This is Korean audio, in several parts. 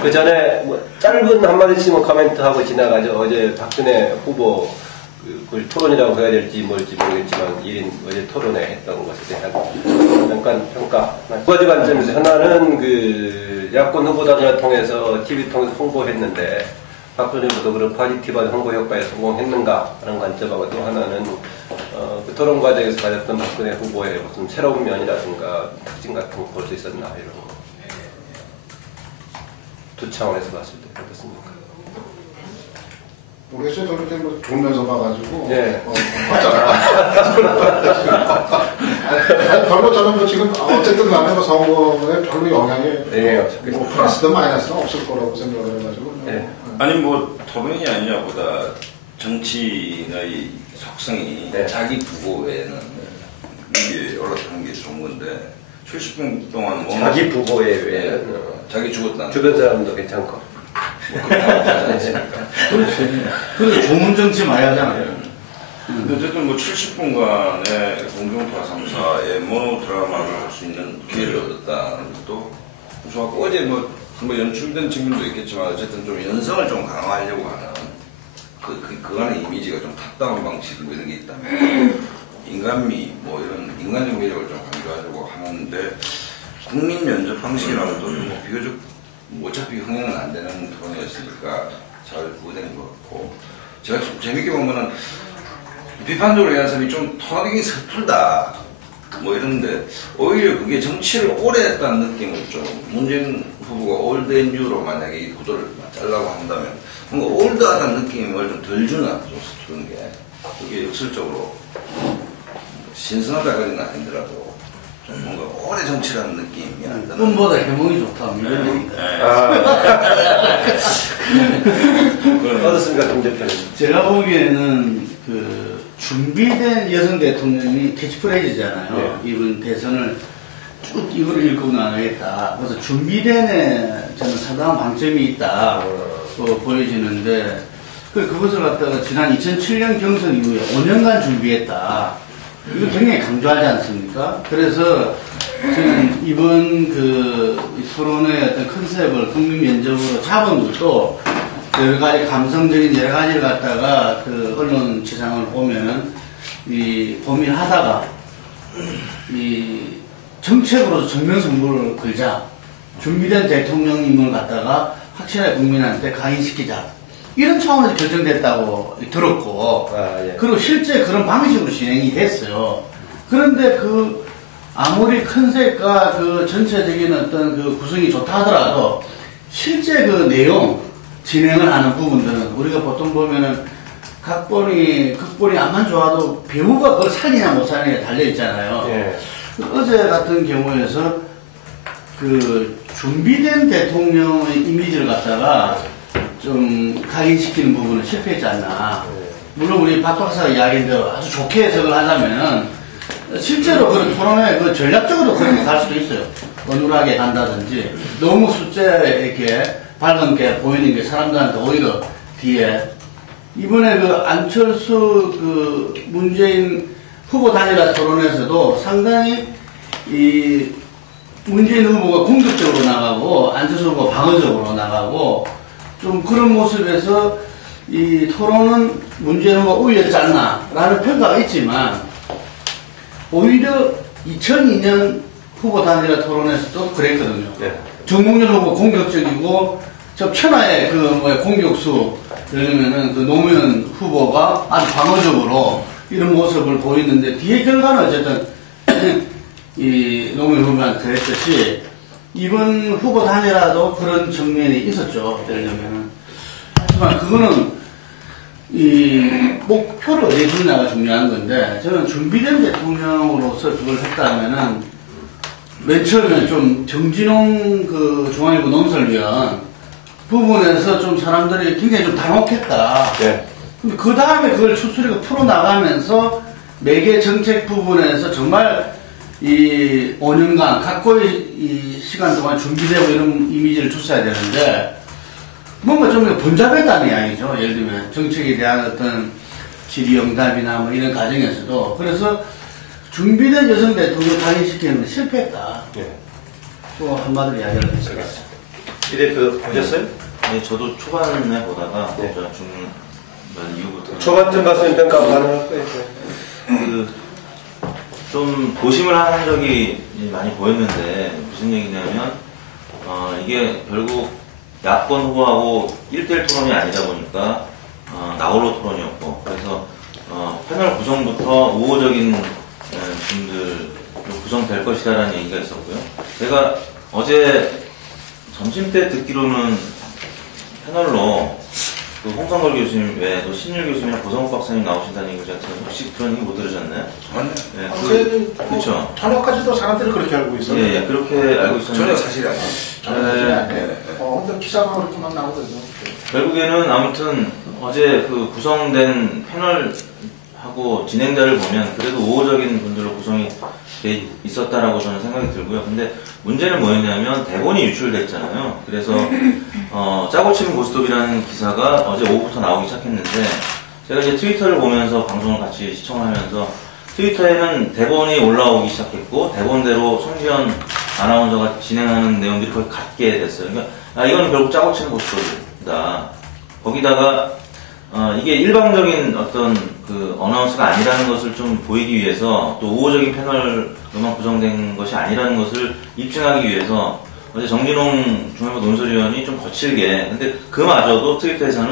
그 전에 뭐 짧은 한마디씩만 코멘트하고 지나가죠. 어제 박근혜 후보 그걸 토론이라고 해야 될지 뭘지 모르겠지만 1인 어제 토론회 했던 것에 대한 평가 두 가지 관점에서 하나는 그 야권 후보단을 통해서 TV 통해서 홍보했는데 박근혜 후보도 그런 포지티브한 홍보 효과에 성공했는가 하는 관점하고 또 하나는 그 토론 과정에서 가졌던 박근혜 후보의 무슨 새로운 면이라든가 특징 같은 거 볼 수 있었나 이런 거 두 차원에서 봤을 때 어떻습니까? 모르겠어요. 저는 그때 뭐 졸면서 봐가지고. 네. 별로 저는 뭐 지금 어쨌든 간에 뭐 선거에 별로 영향이 뭐 플러스든 마이너스는 없을 거라고 생각을 해가지고. 네. 아니 뭐 토론이 아니냐보다 정치인의 속성이 네. 자기 부고 외에는 이게 올라타는 게 좋은 건데 70분 동안 뭐 자기 부고에 의해 자기 죽었다. 주변 사람도 괜찮고. 뭐 그렇게 하지 않습니까? 그렇지. 그래서 좋은 정치 많이 하잖아요. 근데 어쨌든 뭐 70분간의 공중파 3사의 모노드라마를 할 수 있는 기회를 얻었다는 것도 좋았고, 어제 뭐 연출된 측면도 있겠지만 어쨌든 좀 연성을 좀 강화하려고 하는 그 안에 이미지가 좀 탑다운 방식 뭐 이런 게 있다면 인간미 뭐 이런 인간적 매력을 좀 강조하려고 하는데 국민 면접 방식이라는 것도 뭐 비교적 어차피 흥행은 안 되는 토론이었으니까 잘 구호된 것 같고, 제가 좀 재밌게 보면은 비판적으로 얘기하는 사람이 좀 토론이 서툴다 뭐 이런데 오히려 그게 정치를 오래 했다는 느낌을 좀 문재인 후보가 올드 앤 뉴로 만약에 이 구도를 짜려고 한다면 뭔가 올드하다는 느낌을 좀 덜 주는 좀 서투른 게 그게 역설적으로 신선하다까지는 아니더라도 좀 뭔가 오래 정치라는 느낌이 안 드는. 꿈보다 해몽이 좋다. 이런 얘기인데. 어떻습니까, 김 대표님? 제가 보기에는 그 준비된 여성 대통령이 캐치프레이즈잖아요. 네. 이번 대선을 쭉 이걸 읽고 나가겠다. 그래서 준비된에 저는 상당한 방점이 있다 보여지는데 그것을 갖다가 지난 2007년 경선 이후에 5년간 준비했다. 이거 굉장히 강조하지 않습니까? 그래서 저는 이번 그 토론의 어떤 컨셉을 국민 면접으로 잡은 것도 여러 가지 감성적인 여러 가지를 갖다가 그 언론 지상을 보면은 이 고민하다가 이 정책으로서 정면 승부를 걸자, 준비된 대통령님을 갖다가 확실하게 국민한테 각인시키자, 이런 차원에서 결정됐다고 들었고, 예. 그리고 실제 그런 방식으로 진행이 됐어요. 그런데 아무리 컨셉과 그 전체적인 어떤 그 구성이 좋다 하더라도 실제 그 내용, 진행을 하는 부분들은 우리가 보통 보면은 극본이 안만 좋아도 배우가 그걸 살리냐 못 살리냐에 달려있잖아요. 예. 어제 같은 경우에서 그 준비된 대통령의 이미지를 갖다가 좀 각인시키는 부분은 실패했지 않나. 물론 우리 박 박사가 이야기한 대로 아주 좋게 해석을 하려면 실제로 그런 토론에 그 전략적으로 그렇게 갈 수도 있어요. 어눌하게 간다든지 너무 숫자에 이렇게 밝게 보이는 게 사람들한테 오히려 뒤에 이번에 그 안철수 그 문재인 후보 단일화 토론에서도 상당히 이 문재인 후보가 공격적으로 나가고 안철수 후보가 방어적으로 나가고 좀 그런 모습에서 이 토론은 문재인 후보가 오히려 짰나라는 평가가 있지만 오히려 2002년 후보 단일화 토론에서도 그랬거든요. 네. 정몽준 후보 공격적이고 저 천하의 공격수 되려면은 그 노무현 후보가 아주 방어적으로 이런 모습을 보이는데 뒤에 결과는 어쨌든 이 노무현 후보한테 했듯이 이번 후보 단일화도 그런 측면이 있었죠. 되려면은 하지만 그거는 이 목표를 어디에 두느냐가 중요한 건데 저는 준비된 대통령으로서 그걸 했다면은 맨 처음에 좀 정진홍 그 중앙일보 논설위원 부분에서 좀 사람들이 굉장히 좀 당혹했다. 네. 근데 그 다음에 그걸 추스리고 풀어나가면서 매개 정책 부분에서 정말 이 5년간 각고의 이 시간 동안 준비되고 이런 이미지를 줬어야 되는데 뭔가 좀 번잡했다는 이야기죠. 예를 들면 정책에 대한 어떤 질의응답이나 뭐 이런 과정에서도 그래서 준비된 여성 대통령 각인시키는 데 실패했다. 네. 또 한마디로 이야기를 해주시겠습니다. 이 대표 보셨어요? 네, 저도 초반에 보다가 네. 중반 이후부터 초반쯤 봤으면 평가 가능할 거예요. 좀 고심을 하는 적이 많이 보였는데 무슨 얘기냐면 이게 결국 야권 후보하고 1대1 토론이 아니다 보니까 나홀로 토론이었고 그래서 패널 구성부터 우호적인 분들 구성될 것이다라는 얘기가 있었고요. 제가 어제 점심때 듣기로는 패널로 그 홍성걸 교수님 외에도 신율 교수님이나 고성욱 박사님 나오신다는 얘기 제가 혹시 그런 얘기 못 들으셨나요? 아니요. 네, 그렇죠. 저녁까지도 사람들이 그렇게 알고 있어요. 예, 그렇게 알고 있었는데 전혀 사실이 아니에요. 근데 기사가 그렇게만 나오거든요. 결국에는 아무튼 어제 그 구성된 패널하고 진행자를 보면 그래도 우호적인 분들로 구성이 돼 있었다라고 저는 생각이 들고요. 근데 문제는 뭐였냐면 대본이 유출됐잖아요. 그래서 짜고 치는 고스톱이라는 기사가 어제 오후부터 나오기 시작했는데 제가 이제 트위터를 보면서 방송을 같이 시청하면서 트위터에는 대본이 올라오기 시작했고 대본대로 손지연 아나운서가 진행하는 내용들이 거의 같게 됐어요. 그러니까 이건 결국 짜고 치는 고스톱이다. 거기다가 이게 일방적인 어떤 그 어나운서가 아니라는 것을 좀 보이기 위해서 또 우호적인 패널로만 구성된 것이 아니라는 것을 입증하기 위해서 어제 정진홍 중앙부 논설위원이 좀 거칠게 근데 그마저도 트위터에서는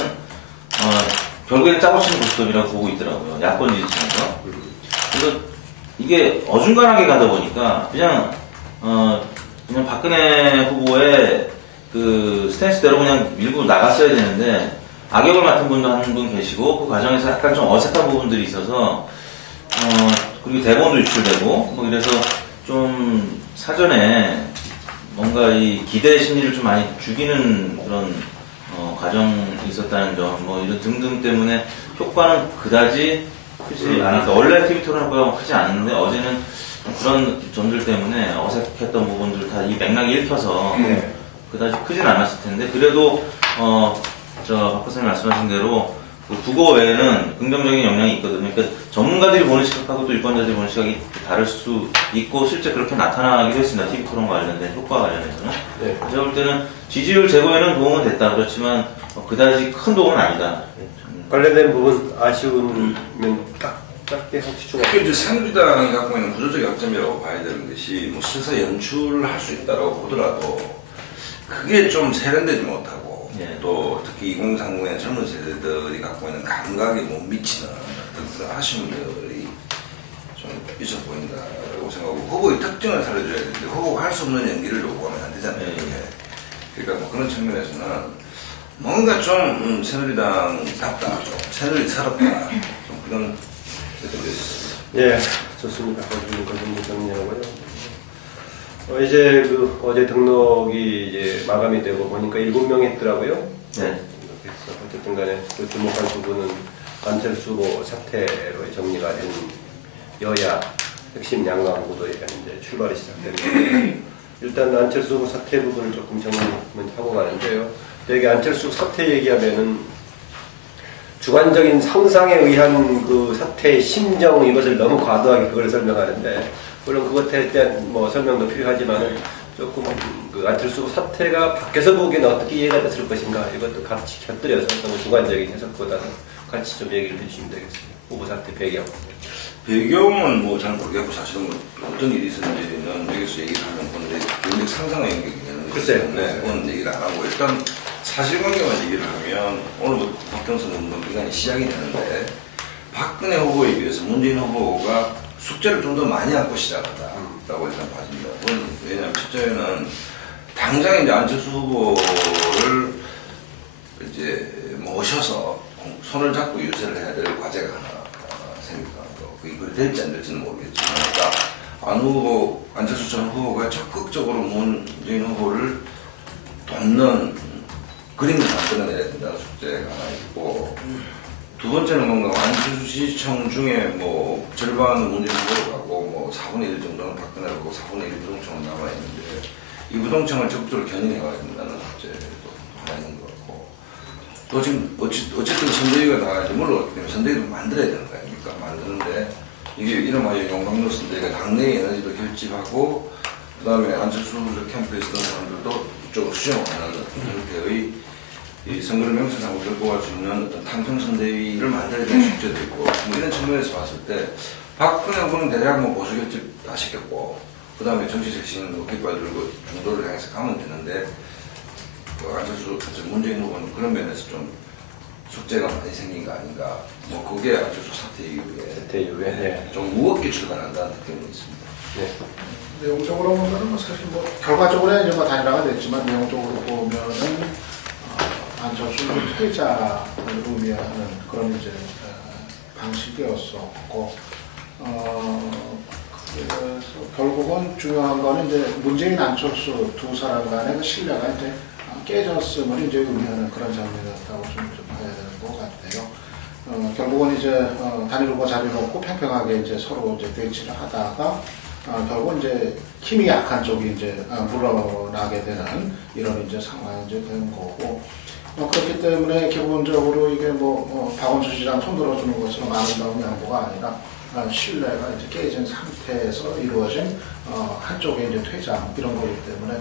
결국에는 짜고 치는 고스톱이라고 보고 있더라고요. 야권 지지층에서. 그래서 이게 어중간하게 가다 보니까 그냥 박근혜 후보의 그 스탠스대로 그냥 밀고 나갔어야 되는데 악역을 맡은 분도 한 분 계시고 그 과정에서 약간 좀 어색한 부분들이 있어서 그리고 대본도 유출되고 뭐 이래서 좀 사전에 뭔가 이 기대 심리를 좀 많이 죽이는 그런 과정이 있었다는 점 뭐 이런 등등 때문에 효과는 그다지 크지 않았다. 원래 TV 토론 효과가 크지 않았는데 어제는 그런 점들 때문에 어색했던 부분들 다 이 맥락이 읽혀서 그다지 크진 않았을 텐데 그래도 박 박사님 말씀하신 대로 그 국어 외에는 긍정적인 영향이 있거든요. 그러니까 전문가들이 보는 시각하고 또 유권자들이 보는 시각이 다를 수 있고 실제 그렇게 나타나기도 했습니다. TV 토론과 관련된 효과 관련해서는. 네. 제가 볼 때는 지지율 제고에는 도움은 됐다. 그렇지만 그다지 큰 도움은 아니다. 관련된 부분 아쉬우면 짧게 혹시 추가. 그게 이제 새누리당이 갖고 있는 구조적 약점이라고 봐야 되는 것이 뭐 실사 연출할 수 있다고 보더라도 그게 좀 세련되지 못하고 예. 또 특히 2030의 젊은 세대들이 갖고 있는 감각에 못 미치는 어떤 그런 아쉬움들이 좀 있어 보인다고 생각하고 후보의 특징을 살려줘야 되는데 후보가 할 수 없는 연기를 요구하면 안 되잖아요. 이게. 그러니까 뭐 그런 측면에서는 뭔가 좀 새누리당답다, 좀 새누리스럽다 좀 그런 것들이 있습니다. 예, 좋습니다. 그 정도 정리하고요. 이제 그 어제 등록이 이제 마감이 되고 보니까 7명 했더라고요. 네. 그래서 어쨌든 간에 그 주목한 부분은 안철수 후보 사퇴로 정리가 된 여야 핵심 양강 구도에 이제 출발이 시작됩니다. 일단 안철수 후보 사퇴 부분을 조금 정리하고 가는데요. 여기 안철수 사퇴 얘기하면은 주관적인 상상에 의한 그 사태의 심정 이것을 너무 과도하게 그걸 설명하는데 물론 그것에 대한 뭐 설명도 필요하지만은 조금 그 안철수 후보 사태가 밖에서 보기에는 어떻게 이해가 됐을 것인가 이것도 같이 곁들여서 너무 주관적인 해석보다는 같이 좀 얘기를 해주시면 되겠습니다. 후보 사태 배경. 배경은 뭐 잘 모르겠고 사실은 뭐 어떤 일이 있었는지는 여기서 얘기를 하면 본인의 개인적 상상의 영역이기는 글쎄요. 네, 그건 얘기를 안 하고 일단 사실관계만 얘기를 하면 오늘부터 박경선 운동 기간이 시작이 되는데 박근혜 후보에 비해서 문재인 후보가 숙제를 좀 더 많이 안고 시작한다라고 일단 봐집니다. 그건 왜냐하면 첫째는 당장 이제 안철수 후보를 이제 모셔서 손을 잡고 유세를 해야 될 과제가 하나 생깁니다. 그게 될지 안 될지는 모르겠지만, 그러니까 안철수 전 후보가 적극적으로 문재인 후보를 돕는 그림을 만들어내야 된다는 숙제가 하나 있고, 두 번째는 뭔가 안철수 시청 중에 뭐 절반은 문재인 후보로 가고 뭐 4분의 1 정도는 박근혜로 가고 4분의 1 부동층은 남아있는데 이 부동층을 적극적으로 견인해가야 된다는 숙제도 하나 있는 것 같고, 또 지금 어쨌든 선대위가 다 이제 물러갔기 때문에 선대위도 만들어야 되는 거 아닙니까? 만드는데 이게 이름하여 용광로 선대위가 당내의 에너지도 결집하고 그 다음에 안철수 캠프에 있었던 사람들도 적극적으로 수정하는 어떤 형태의 이 선거를 명확하고 끌고 갈 수 있는 어떤 탕평선대위를 만들어야 되는 숙제도 있고 뭐 이런 측면에서 봤을 때 박근혜 후보는 대략 뭐 보수 결집 다 시켰고 그 다음에 정치적 신도 깃발 들고 중도를 향해서 가면 되는데 안철수 문재인 후보는 그런 면에서 좀 숙제가 많이 생긴 거 아닌가. 뭐 그게 안철수 사퇴 이후에 네. 좀 무겁게 출발한다는 느낌이 있습니다. 네. 내용적으로 보면은 뭐 사실 뭐 결과적으로 이제 뭐 단일화가 됐지만 내용적으로 보면은 안철수 퇴자를 의미하는 그런 이제 방식이었었고 그래서 결국은 중요한 거는 이제 문재인 안철수 두 사람 간의 그 신뢰가 이제 깨졌음을 이제 의미하는 그런 장면이었다고 좀 봐야 되는 것 같아요. 결국은 이제 단일 후보 자리를 놓고 평평하게 이제 서로 이제 대치를 하다가 결국 이제 힘이 약한 쪽이 이제 물러나게 되는 이런 이제 상황이 이제 된 거고 그렇기 때문에 기본적으로 이게 박원순 씨랑 손들어주는 것처럼 아름다운 양보가 아니라 신뢰가 이제 깨진 상태에서 이루어진 한쪽의 이제 퇴장 이런 거기 때문에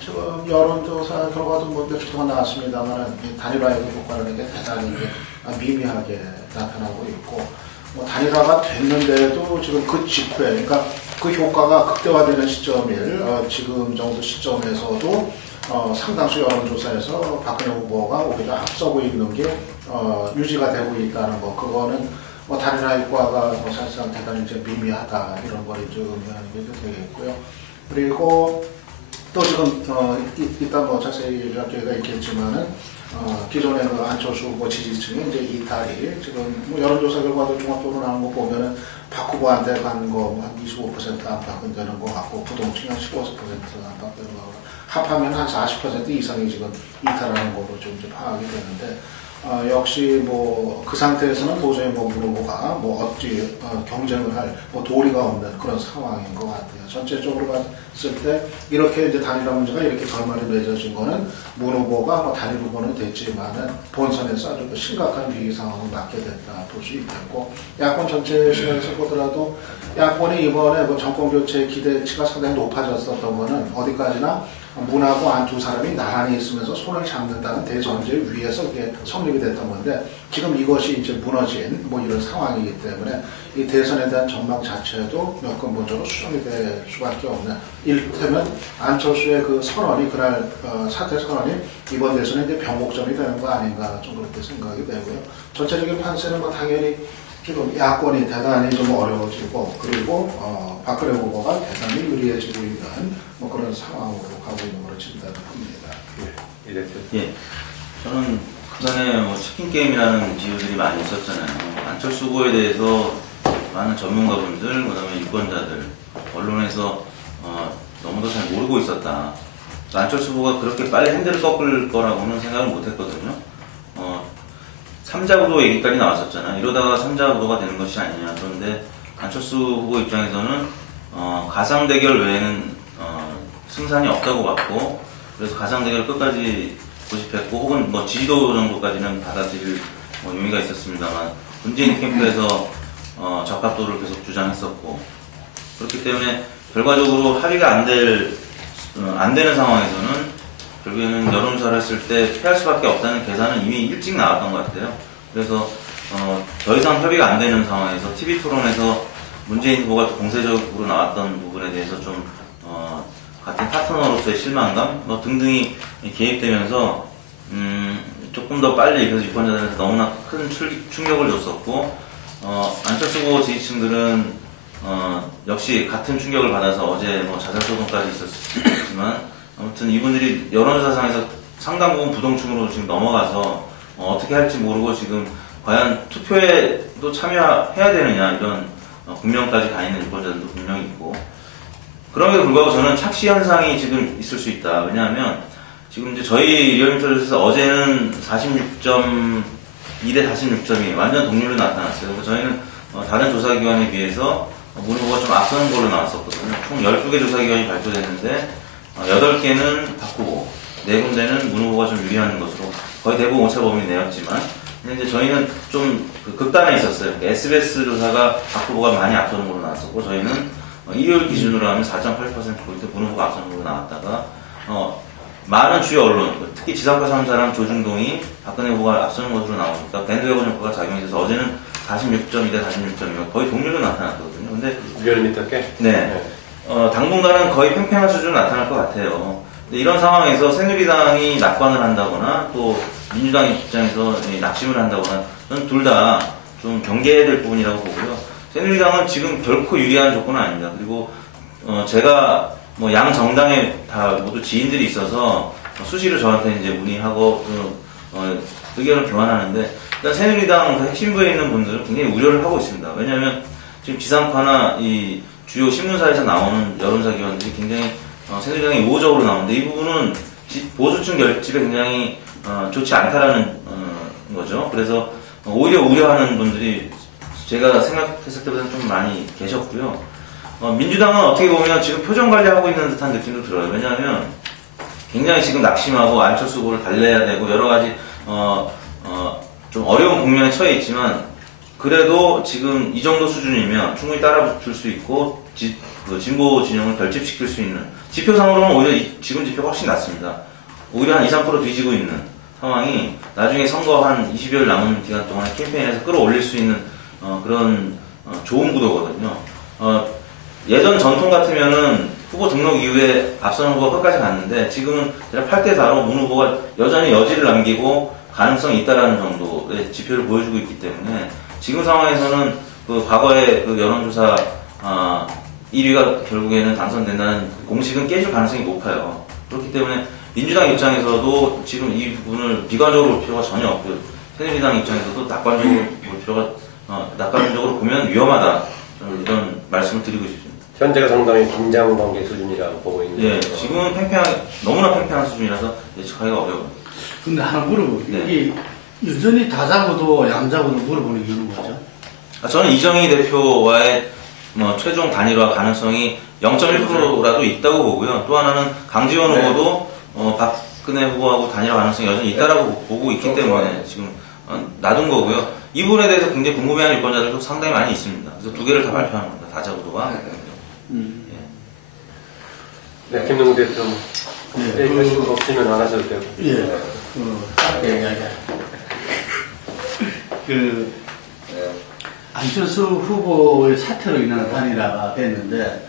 지금 여론조사 결과도 뭐 며칠 동안 나왔습니다만 단일화의 효과는 이게 대단히 이제 미미하게 나타나고 있고 단일화가 됐는데도 지금 그 직후에 그러니까 그 효과가 극대화되는 시점일 지금 정도 시점에서도 상당수 여론조사에서 박근혜 후보가 오히려 앞서고 있는 게 유지가 되고 있다는 거 그거는 단일화 효과가 사실상 대단히 이제 미미하다 이런 걸 이제 의미하는 게 되겠고요. 그리고 또 지금 이따 자세히 얘기할 기회가 있겠지만은 기존의 그 안철수 후보 지지층의 이제 이탈이 지금 여론조사 결과도 종합적으로 나온 거 보면은 박 후보한테 간 거 한 25% 안팎은 되는 것 같고 부동층이 한 15% 안팎 되는 거 같고 합하면 한 40% 이상이 지금 이탈하는 거로 좀 이제 파악이 되는데 역시 그 상태에서는 도저히 문 후보가 어찌 경쟁을 할 도리가 없는 그런 상황인 것 같아요. 전체적으로 봤을 때 이렇게 이제 단일화 문제가 이렇게 결말이 맺어진 거는 문 후보가 단일 후보는 됐지만은 본선에서 아주 심각한 위기 상황을 맞게 됐다 볼 수 있겠고 야권 전체 시각에서 보더라도 야권이 이번에 정권 교체 기대치가 상당히 높아졌었던 거는 어디까지나 문하고 안 두 사람이 나란히 있으면서 손을 잡는다는 대전제 위에서 이게 성립이 됐던 건데 지금 이것이 이제 무너진 이런 상황이기 때문에 이 대선에 대한 전망 자체도 몇 근본적으로 수정이 될 수밖에 없는 이를테면 안철수의 그 선언이 그날 사퇴 선언이 이번 대선에 이제 변곡점이 되는 거 아닌가 좀 그렇게 생각이 되고요. 전체적인 판세는 당연히 지금 야권이 대단히 좀 어려워지고 그리고 박근혜 후보가 대단히 유리해지고 있는 그런 상황으로 가고 있는 걸로 진단을 합니다. 예, 저는 그간에 치킨 게임이라는 비유들이 많이 있었잖아요. 안철수 후보에 대해서 많은 전문가분들, 그다음에 유권자들, 언론에서 너무도 잘 모르고 있었다. 안철수 후보가 그렇게 빨리 핸들을 꺾을 거라고는 생각을 못했거든요. 3자 구도 얘기까지 나왔었잖아요. 이러다가 3자 구도가 되는 것이 아니냐. 그런데 안철수 후보 입장에서는 가상 대결 외에는 승산이 없다고 봤고, 그래서 가상 대결 끝까지 고집했고, 혹은 지지도 정도까지는 받아들일 용의가 있었습니다만, 문재인 캠프에서 적합도를 계속 주장했었고, 그렇기 때문에 결과적으로 합의가 안 되는 상황에서는 결국에는 여론조사를 했을 때 피할 수밖에 없다는 계산은 이미 일찍 나왔던 것 같아요. 그래서 더 이상 협의가 안 되는 상황에서 TV 토론에서 문재인 후보가 공세적으로 나왔던 부분에 대해서 좀 같은 파트너로서의 실망감 등등이 개입되면서 조금 더 빨리 그래서 유권자들한테 너무나 큰 충격을 줬었고 안철수 후보 지지층들은 역시 같은 충격을 받아서 어제 자살소동까지 있었지만 아무튼 이분들이 여론조사상에서 상당 부분 부동층으로 지금 넘어가서 어떻게 할지 모르고 지금 과연 투표에도 참여해야 되느냐 이런 국면까지 가 있는 유권자들도 분명히 있고 그럼에도 불구하고 저는 착시 현상이 지금 있을 수 있다. 왜냐하면 지금 이제 저희 리얼미터에서 어제는 46.2대 46점이 완전 동률로 나타났어요. 그래서 저희는 다른 조사기관에 비해서 문 후보가 좀 앞서는 걸로 나왔었거든요. 총 12개 조사기관이 발표됐는데 8개는 박 후보, 4군데는 문 후보가 좀 유리한 것으로 거의 대부분 오차 범위 내였지만 근데 이제 저희는 좀 극단에 있었어요. SBS 조사가 박 후보가 많이 앞서는 걸로 나왔었고 저희는 일요일 기준으로 하면 4.8%포인트 문 후보가 앞서는 걸로 나왔다가 많은 주요 언론, 특히 지상파 3사랑 조중동이 박근혜 후보가 앞서는 것으로 나오니까 밴드웨건 효과가 작용해서 어제는 46.2대 46.2가 거의 동률로 나타났거든요. 근데 리얼미터 꽤? 네. 당분간은 거의 팽팽한 수준으로 나타날 것 같아요. 근데 이런 상황에서 새누리당이 낙관을 한다거나 또 민주당 입장에서 낙심을 한다거나 저는 둘 다 좀 경계해야 될 부분이라고 보고요. 새누리당은 지금 결코 유리한 조건은 아닙니다. 그리고 제가 뭐 양 정당에 다 모두 지인들이 있어서 수시로 저한테 이제 문의하고 의견을 교환하는데 일단 새누리당 핵심부에 있는 분들은 굉장히 우려를 하고 있습니다. 왜냐하면 지금 지상파나 이 주요 신문사에서 나오는 여론사 기관들이 굉장히 새누리당이 우호적으로 나오는데 이 부분은 보수층 결집에 굉장히 좋지 않다라는 거죠. 그래서 오히려 우려하는 분들이 제가 생각했을 때보다는 좀 많이 계셨고요. 민주당은 어떻게 보면 지금 표정 관리하고 있는 듯한 느낌도 들어요. 왜냐하면 굉장히 지금 낙심하고 안철수 후보를 달래야 되고 여러 가지 좀 어려운 국면에 처해 있지만 그래도 지금 이 정도 수준이면 충분히 따라붙을 수 있고 진보 진영을 결집시킬 수 있는 지표상으로는 오히려 지금 지표가 훨씬 낮습니다. 오히려 한 2, 3% 뒤지고 있는 상황이 나중에 선거 한 20여일 남은 기간 동안에 캠페인에서 끌어올릴 수 있는 그런 좋은 구도거든요. 예전 전통 같으면은 후보 등록 이후에 앞선 후보가 끝까지 갔는데 지금은 8대 4로 문 후보가 여전히 여지를 남기고 가능성이 있다라는 정도의 지표를 보여주고 있기 때문에 지금 상황에서는 그 과거의 그 여론조사 1위가 결국에는 당선된다는 공식은 깨질 가능성이 높아요. 그렇기 때문에 민주당 입장에서도 지금 이 부분을 비관적으로 볼 필요가 전혀 없고요. 새누리당 입장에서도 낙관적으로 볼 필요가 낙관적으로 보면 위험하다. 저는 이런 말씀을 드리고 싶습니다. 현재가 상당히 긴장 관계 수준이라고 보고 있는데. 예, 지금은 너무나 팽팽한 수준이라서 예측하기가 어려워요. 근데 하나 물어볼게요. 네. 이게 여전히 다 잡아도 양 잡아도 물어보는 이유는 뭐죠? 저는 이정희 대표와의 최종 단일화 가능성이 0.1%라도 있다고 보고요. 또 하나는 강지원 후보도 박근혜 후보하고 단일화 가능성이 여전히 있다라고 보고 있기 때문에 지금 놔둔 거고요. 이 부분에 대해서 굉장히 궁금해하는 유권자들도 상당히 많이 있습니다. 그래서 두 개를 다 발표하는 겁니다. 다자구도와. 네, 김동국 대표. 네, 네, 하실 거 없으면 안 하셔도 되고. 예, 안철수 후보의 사태로 인한 단일화가 됐는데,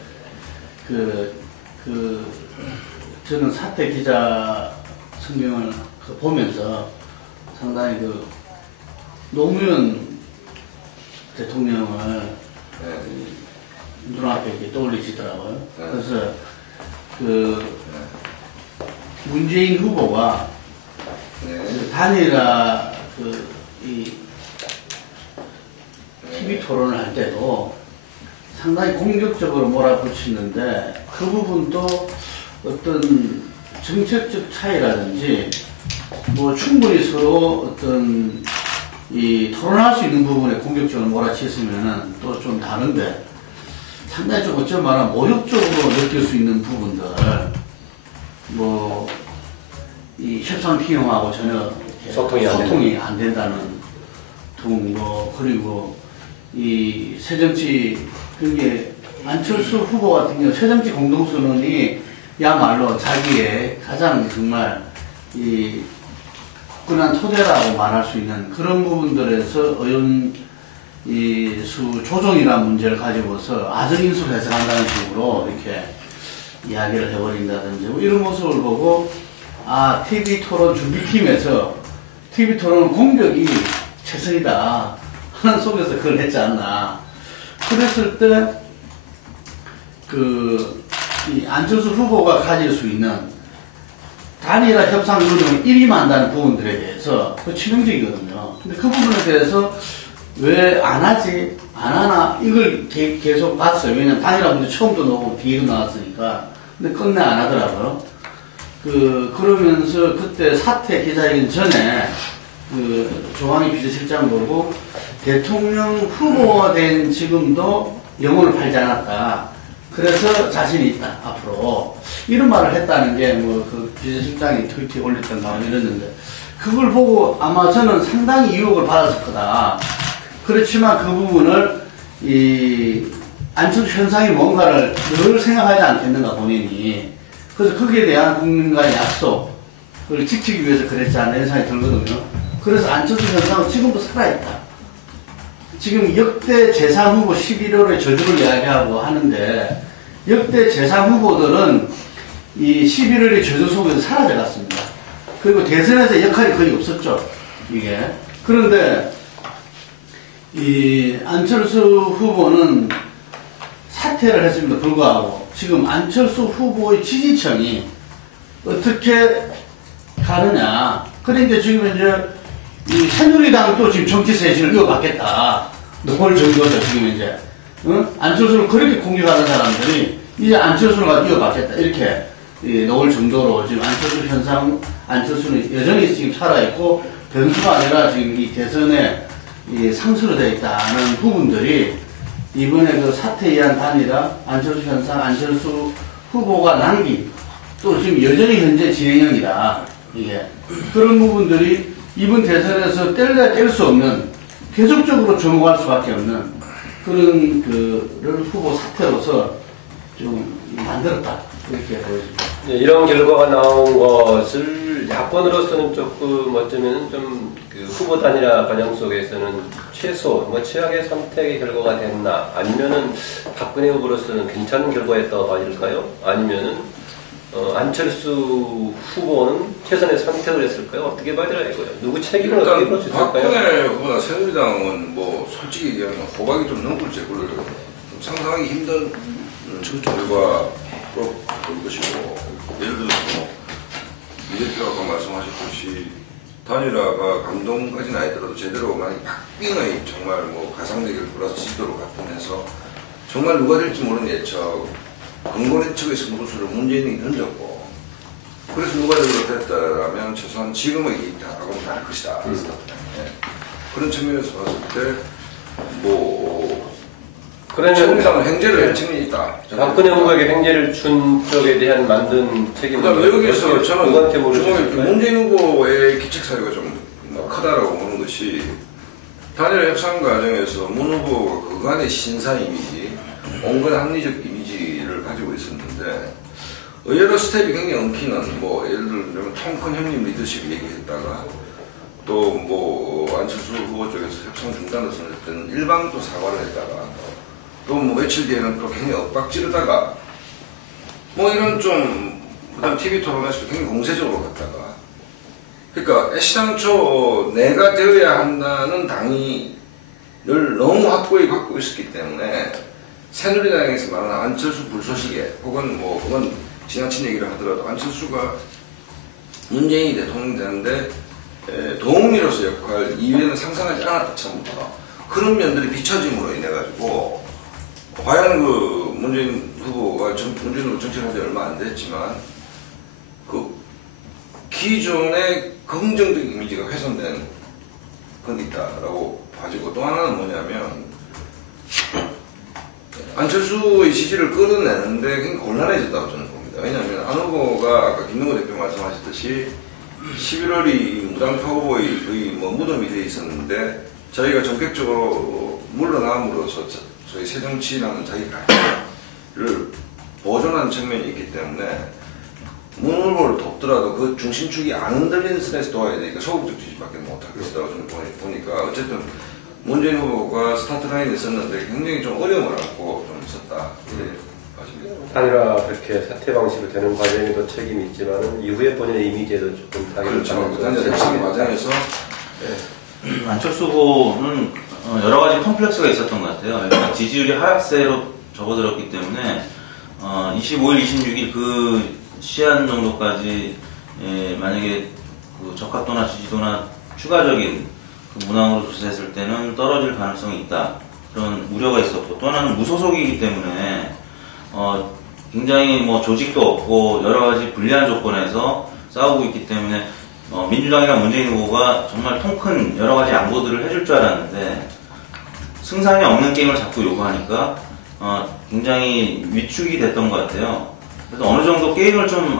저는 사태 기자 성명을 보면서 상당히 노무현 대통령을 눈앞에 이렇게 떠올리시더라고요. 그래서 문재인 후보가 단일화 TV 토론을 할 때도 상당히 공격적으로 몰아붙이는데 그 부분도 어떤 정책적 차이라든지 충분히 서로 어떤 토론할 수 있는 부분에 공격적으로 몰아치었으면 또 좀 다른데 상당히 좀 어쩌면 말하면 모욕적으로 느낄 수 있는 부분들 이 협상 팀하고 전혀 소통이 안 된다는 등 그리고 이 새정치 그게 안철수 후보 같은 경우 새정치 공동선언이 야말로 자기의 가장 정말 굳건한 토대라고 말할 수 있는 그런 부분들에서 수 조정이라는 문제를 가지고서 아정인수를 해석한다는 식으로 이렇게 이야기를 해버린다든지 이런 모습을 보고 TV 토론 준비팀에서 TV 토론 공격이 최선이다 하는 속에서 그걸 했지 않나. 그랬을 때 이 안철수 후보가 가질 수 있는 단일화 협상 요령을 일임한다는 부분들에 대해서 치명적이거든요. 근데 그 부분에 대해서 왜 안 하지? 안 하나? 이걸 계속 봤어요. 왜냐면 단일화 문제 처음부터 나오고 뒤로 나왔으니까. 근데 끝내 안 하더라고요. 그러면서 그때 사퇴 기자회견 전에 조항희 비서실장 보고 대통령 후보가 된 지금도 영혼을 팔지 않았다. 그래서 자신이 있다, 앞으로. 이런 말을 했다는 게, 비서실장이 트위터에 올렸던가 이랬는데, 그걸 보고 아마 저는 상당히 유혹을 받았을 거다. 그렇지만 그 부분을, 안철수 현상이 뭔가를 늘 생각하지 않겠는가, 본인이. 그래서 거기에 대한 국민과의 약속, 그걸 지키기 위해서 그랬지 않나 이런 생각이 들거든요. 그래서 안철수 현상은 지금도 살아있다. 지금 역대 제3후보 11월에 저주를 이야기하고 하는데 역대 제3후보들은 이 11월의 저주 속에서 사라져갔습니다. 그리고 대선에서 역할이 거의 없었죠. 이게. 그런데 이 안철수 후보는 사퇴를 했음에도 불구하고 지금 안철수 후보의 지지층이 어떻게 가느냐. 그런데 지금 이제 이 새누리당도 지금 정치 쇄신을 이어받겠다. 노골 정도죠, 지금 이제. 응? 안철수를 그렇게 공격하는 사람들이 이제 안철수를 이어받겠다. 이렇게 노골 정도로 지금 안철수 현상, 안철수는 여전히 지금 살아있고 변수가 아니라 지금 이 대선에 상수로 되어 있다는 부분들이 이번에 그 사태에 의한 단일화, 안철수 현상, 안철수 후보가 남긴 또 지금 여전히 현재 진행형이다. 이게. 그런 부분들이 이번 대선에서 뗄래야 뗄 수 없는 계속적으로 주목할 수밖에 없는 그런 그를 후보 사태로서 좀 만들었다. 이렇게 보여집니다. 이런 결과가 나온 것을 야권으로서는 조금 어쩌면 좀그 후보 단일화 과정 속에서는 최소 최악의 선택의 결과가 됐나 아니면은 박근혜 후보로서는 괜찮은 결과였다고 봐질까요? 아니면은 안철수 후보는 최선의 선택을 했을까요? 어떻게 봐야 이거요? 누구 책임을 어떻게 볼 수 있을까요? 박근혜 후보나 새누리당은 뭐 솔직히 얘기하면 호박이 좀 넘을 제구를 상상하기 힘든 결과로 볼 것이고 예를 들어서 이재표 아까 말씀하셨듯이 단일화가 감동까지는 아니더라도 제대로 만약 박빙의 정말 뭐 가상대결 플러스 지도로 바꾸면서 정말 누가 될지 모르는 예측 근거 예측의 승부수를 문재인이 던졌고 그래서 누가 되도록 됐다라면 최소한 지금의 데이터하고는 다를 것이다. 네. 그런 측면에서 봤을 때뭐 그러면 새누리당은 행제를 할 책임이 있다. 박근혜 후보에게 행제를 준 쪽에 대한 만든 책임은 그다음에 여기서 저는 모르겠어요. 문재인 후보의 기책 사유가 좀 크다라고 보는 것이 단일 협상 과정에서 문 후보가 그간의 신사 이미지, 온갖 합리적 이미지를 가지고 있었는데 의외로 스텝이 굉장히 엉키는 뭐 예를 들면 통 큰 형님 리더십 얘기했다가 또 뭐 안철수 후보 쪽에서 협상 중단을 선언했던 일방도 사과를 했다가 또 뭐 며칠 뒤에는 또 굉장히 엇박지르다가 뭐 이런 좀 그다음 TV 토론에서도 굉장히 공세적으로 갔다가 그러니까 애시당초 내가 되어야 한다는 당이 늘 너무 확고히 갖고 있었기 때문에 새누리당에서 말하는 안철수 불쏘시개 혹은 뭐 그건 지나친 얘기를 하더라도 안철수가 문재인이 대통령 되는데 도움이로서 역할 이외에는 상상하지 않았다 처음부터 그런 면들이 비춰짐으로 인해 가지고 과연 그 문재인 후보가 문재인 후보 정치를 한 지 얼마 안 됐지만 그 기존의 긍정적 이미지가 훼손된 건 있다라고 봐지고 또 하나는 뭐냐면 안철수의 지지를 끌어내는데 굉장히 곤란해졌다고 저는 봅니다. 왜냐하면 안 후보가 아까 김동호 대표 말씀하셨듯이 11월이 무당파 후보의 거의 뭐 무덤이 돼 있었는데 저희가 전격적으로 물러남으로써 저희 새정치라는 자기 가치를 보존하는 측면이 있기 때문에 문 후보를 돕더라도 그 중심축이 안 흔들리는 선에서 도와야 되니까 소극적 지지밖에 못하겠다고 저는 보니까 어쨌든 문재인 후보가 스타트 라인에 있었는데 굉장히 좀 어려움을 안고 좀 있었다. 이렇게 봐집니다. 단일화 그렇게 사퇴 방식으로 되는 과정에도 책임이 있지만 이후에 본인의 이미지에도 조금 타격을 그렇죠. 단일화 협상 과정에서 안철수 후보는 여러 가지 컴플렉스가 있었던 것 같아요. 일단 지지율이 하락세로 접어들었기 때문에 25일, 26일 그 시한 정도까지 만약에 그 적합도나 지지도나 추가적인 그 문항으로 조사했을 때는 떨어질 가능성이 있다. 그런 우려가 있었고 또 하나는 무소속이기 때문에 굉장히 뭐 조직도 없고 여러 가지 불리한 조건에서 싸우고 있기 때문에 민주당이나 문재인 후보가 정말 통큰 여러 가지 양보들을 해줄 줄 알았는데 승산이 없는 게임을 자꾸 요구하니까 굉장히 위축이 됐던 것 같아요. 그래서 어느 정도 게임을 좀